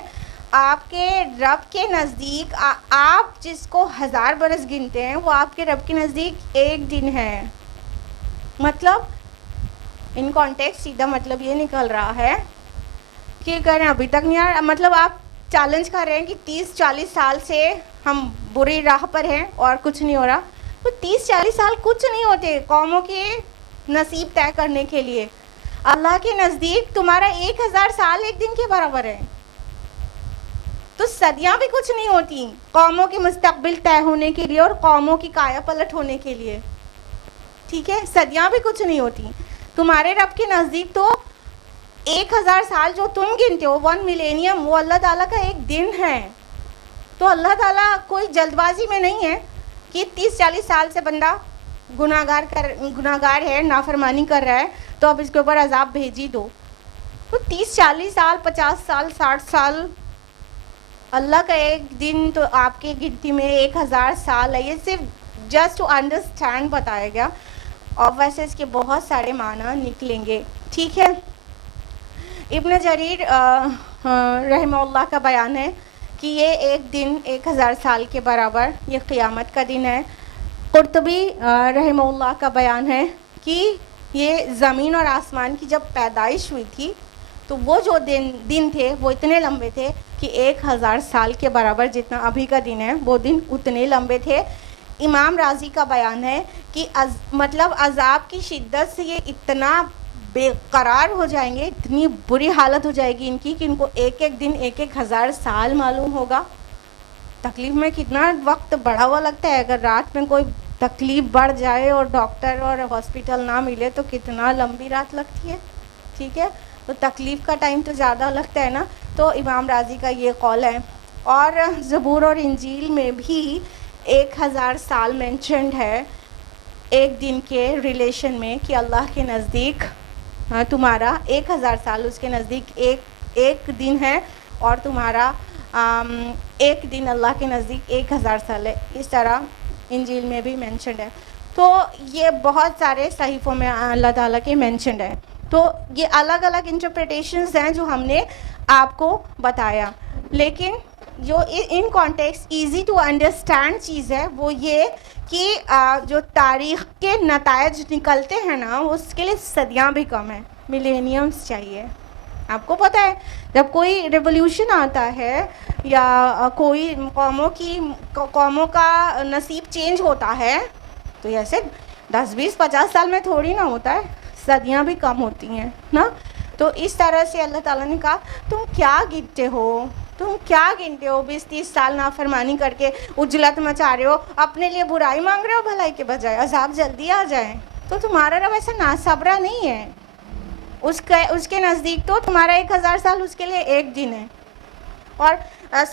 آپ کے رب کے نزدیک آپ جس کو 1000 برس گنتے ہیں وہ آپ کے رب کے نزدیک ایک دن ہے. مطلب ان کانٹیکس سیدھا مطلب یہ نکل رہا ہے کہ کہہ رہے ہیں ابھی تک نہیں آ رہا. مطلب آپ چیلنج کر رہے ہیں کہ 30-40 سال سے ہم بری راہ پر ہیں اور کچھ نہیں ہو رہا. تو 30-40 سال کچھ نہیں ہوتے قوموں کے نصیب طے کرنے کے لیے. اللہ کے نزدیک تمہارا 1000 سال ایک دن کے برابر ہے. تو صدیاں بھی کچھ نہیں ہوتی قوموں کے مستقبل طے ہونے کے لیے اور قوموں کی کایا پلٹ ہونے کے لیے. ٹھیک ہے، صدیاں بھی کچھ نہیں ہوتی. تمہارے رب کے نزدیک تو 1000 سال جو تم گنتے ہو 1 ملینیم وہ اللہ تعالیٰ کا ایک دن ہے. تو اللہ تعالیٰ کوئی جلد بازی میں نہیں ہے کہ 30-40 سال سے بندہ گناہگار ہے، نافرمانی کر رہا ہے تو اب اس کے اوپر عذاب بھیج ہی دو. تو 30-40 سال، 50 سال، 60 سال، اللہ کا ایک دن تو آپ کی گنتی میں 1000 سال ہے. یہ صرف جسٹ ٹو انڈرسٹینڈ بتایا گیا اور ویسے اس کے بہت سارے معنی نکلیں گے. ٹھیک ہے، ابن جریر رحمہ اللہ کا بیان ہے کہ یہ ایک دن 1000 سال کے برابر، یہ قیامت کا دن ہے. قرطبی رحمہ اللہ کا بیان ہے کہ یہ زمین اور آسمان کی جب پیدائش ہوئی تھی تو وہ جو دن تھے وہ اتنے لمبے تھے کہ 1000 سال کے برابر جتنا ابھی کا دن ہے وہ دن اتنے لمبے تھے. امام راضی کا بیان ہے کہ مطلب عذاب کی شدت سے یہ اتنا بے قرار ہو جائیں گے، اتنی بری حالت ہو جائے گی ان کی کہ ان کو ایک ایک دن 1000 سال معلوم ہوگا. تکلیف میں کتنا وقت بڑھا ہوا لگتا ہے. اگر رات میں کوئی تکلیف بڑھ جائے اور ڈاکٹر اور ہاسپٹل نہ ملے تو کتنا لمبی رات لگتی ہے. ٹھیک ہے, تو تکلیف کا ٹائم تو زیادہ لگتا ہے نا. تو امام راضی کا یہ قول ہے. اور زبور اور انجیل میں بھی 1000 سال مینشنڈ ہے ایک دن کے ریلیشن میں, کہ اللہ کے نزدیک تمہارا 1000 سال اس کے نزدیک ایک دن ہے, اور تمہارا ایک دن اللہ کے نزدیک 1000 سال ہے. اس طرح انجیل میں بھی مینشنڈ ہے. تو یہ بہت سارے صحیفوں میں اللہ تعالیٰ کے مینشنڈ ہے. تو یہ الگ الگ انٹرپریٹیشنز ہیں جو ہم نے آپ کو بتایا, لیکن جو in context easy to understand چیز ہے وہ یہ کہ جو تاریخ کے نتائج نکلتے ہیں نا, اس کے لیے صدیاں بھی کم ہیں, ملینیمز چاہیے. آپ کو پتہ ہے جب کوئی ریولیوشن آتا ہے یا کوئی قوموں کا نصیب چینج ہوتا ہے تو ایسے 10-20-50 سال میں تھوڑی نہ ہوتا ہے, صدیاں بھی کم ہوتی ہیں نا. تو اس طرح سے اللہ تعالیٰ نے کہا تم کیا گنتے ہو, 20-30 سال نافرمانی کر کے اجلت مچا رہے ہو, اپنے لیے برائی مانگ رہے ہو بھلائی کے بجائے, عذاب جلدی آ جائے. تو تمہارا رب ایسا ناصبرا نہیں ہے, اس کے نزدیک تو تمہارا 1000 سال اس کے لیے ایک دن ہے. اور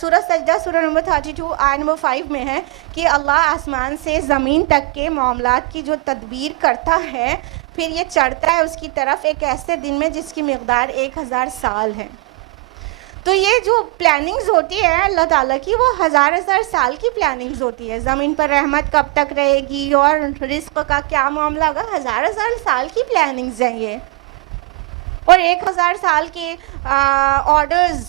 سورہ سجدہ سورہ نمبر 32 آیت نمبر 5 میں ہے کہ اللہ آسمان سے زمین تک کے معاملات کی جو تدبیر کرتا ہے, پھر یہ چڑھتا ہے اس کی طرف ایک ایسے دن میں جس کی مقدار 1000 سال ہے. تو یہ جو پلاننگز ہوتی ہے اللہ تعالیٰ کی, وہ ہزار سال کی پلاننگز ہوتی ہے. زمین پر رحمت کب تک رہے گی اور رزق کا کیا معاملہ ہوگا, ہزار سال کی پلاننگز ہیں یہ. اور 1000 سال کے آرڈرز,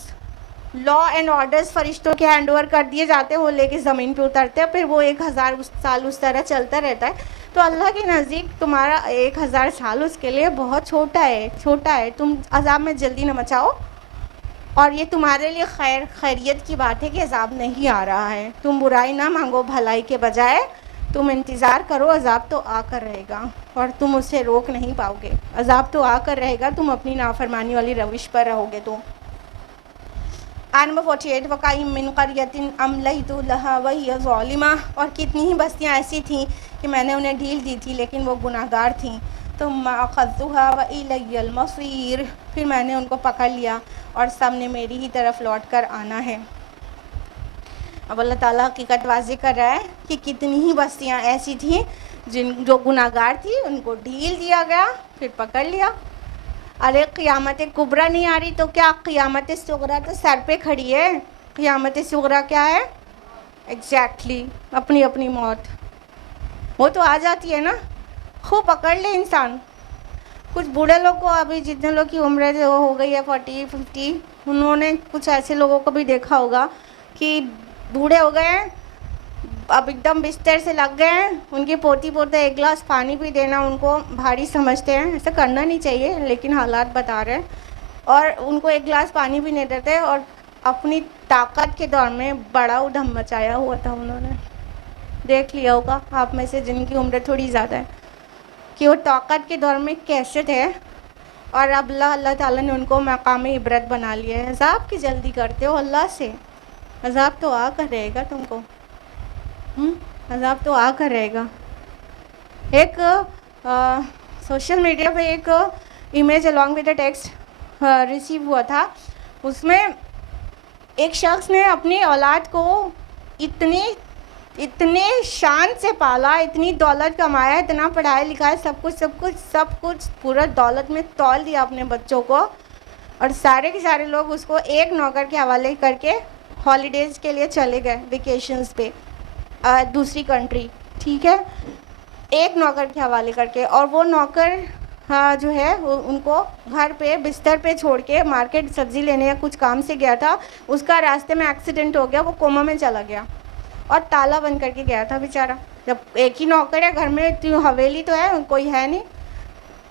لا اینڈ آرڈرز فرشتوں کے ہینڈ اوور کر دیے جاتے ہیں, وہ لے کے زمین پہ اترتے ہیں, پھر وہ 1000 سال اس طرح چلتا رہتا ہے. تو اللہ کے نزدیک تمہارا 1000 سال اس کے لیے بہت چھوٹا ہے. تم عذاب میں جلدی نہ مچاؤ, اور یہ تمہارے لیے خیریت کی بات ہے کہ عذاب نہیں آ رہا ہے. تم برائی نہ مانگو بھلائی کے بجائے, تم انتظار کرو, عذاب تو آ کر رہے گا اور تم اسے روک نہیں پاؤ گے. عذاب تو آ کر رہے گا, تم اپنی نافرمانی والی روش پر رہو گے. تو آیت نمبر 48 وَقَأَيِّن مِّن قَرْيَةٍ أَمْلَيْتُ لَهَا وَهِيَ ظَالِمَةٌ, اور کتنی ہی بستیاں ایسی تھیں کہ میں نے انہیں ڈھیل دی تھی لیکن وہ گناہگار تھیں. ثُمَّ أَخَذْتُهَا وَإِلَيَّ الْمَصِيرُ, پھر میں نے ان کو پکڑ لیا اور سب نے میری ہی طرف لوٹ کر آنا ہے. اب اللہ تعالیٰ حقیقت واضح کر رہا ہے کہ کتنی ہی بستیاں ایسی تھیں جو گناہگار تھی, ان کو ڈھیل دیا گیا پھر پکڑ لیا. ارے قیامت کبریٰ نہیں آ رہی تو کیا, قیامت صغریٰ تو سر پہ کھڑی ہے. قیامت صغریٰ کیا ہے؟ ایگزیکٹلی اپنی اپنی موت, وہ تو آ جاتی ہے نا, خوب پکڑ لے انسان. کچھ بوڑھے لوگ کو, ابھی جتنے لوگ کی عمر ہو گئی ہے 40-50, انہوں نے کچھ ایسے لوگوں کو بھی دیکھا ہوگا کہ بوڑھے ہو گئے ہیں, اب ایک دم بستر سے لگ گئے ہیں, ان کی پوتے ایک گلاس پانی بھی دینا ان کو بھاری سمجھتے ہیں. ایسا کرنا نہیں چاہیے لیکن حالات بتا رہے ہیں, اور ان کو ایک گلاس پانی بھی نہیں دیتے, اور اپنی طاقت کے دور میں بڑا ادھم مچایا ہوا تھا. انہوں نے دیکھ لیا ہوگا آپ میں سے جن کی عمر تھوڑی زیادہ ہے کہ وہ طاقت کے دور میں کیسے تھے, اور اب اللہ تعالیٰ نے ان کو مقام عبرت بنا لیا ہے. عذاب کی جلدی کرتے ہو اللہ سے, عذاب تو آ کر رہے گا تم کو, عذاب تو آ کر رہے گا. ایک سوشل میڈیا پہ ایک image along with a text receive ہوا تھا. اس میں ایک شخص نے اپنی اولاد کو اتنے شان سے پالا, اتنی دولت کمایا, اتنا پڑھایا لکھایا, سب کچھ پورا دولت میں تول دیا اپنے بچوں کو, اور سارے کے سارے لوگ اس کو ایک نوکر کے حوالے کر کے ہالیڈیز کے لیے چلے گئے ویکیشنز پہ دوسری کنٹری. ٹھیک ہے, ایک نوکر کے حوالے کر کے, اور وہ نوکر جو ہے ان کو گھر پہ بستر پہ چھوڑ کے مارکیٹ سبزی لینے یا کچھ کام سے گیا تھا. اس کا راستے میں ایکسیڈنٹ ہو گیا, وہ کوما میں چلا گیا, اور تالا بند کر کے گیا تھا بیچارہ. جب ایک ہی نوکر ہے گھر میں, حویلی تو ہے, کوئی ہے نہیں,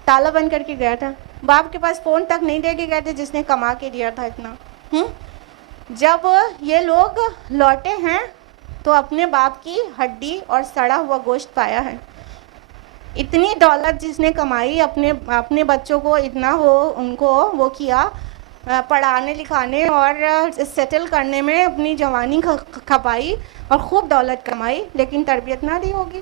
تالا بند کر کے گیا تھا. باپ کے پاس فون تک نہیں دے کے گئے تھے جس نے کما کے دیا تھا اتنا. جب یہ لوگ لوٹے ہیں تو اپنے باپ کی ہڈی اور سڑا ہوا گوشت پایا ہے. اتنی دولت جس نے کمائی, اپنے بچوں کو اتنا ان کو وہ کیا, پڑھانے لکھانے اور سیٹل کرنے میں اپنی جوانی کھپائی اور خوب دولت کمائی, لیکن تربیت نہ دی ہوگی.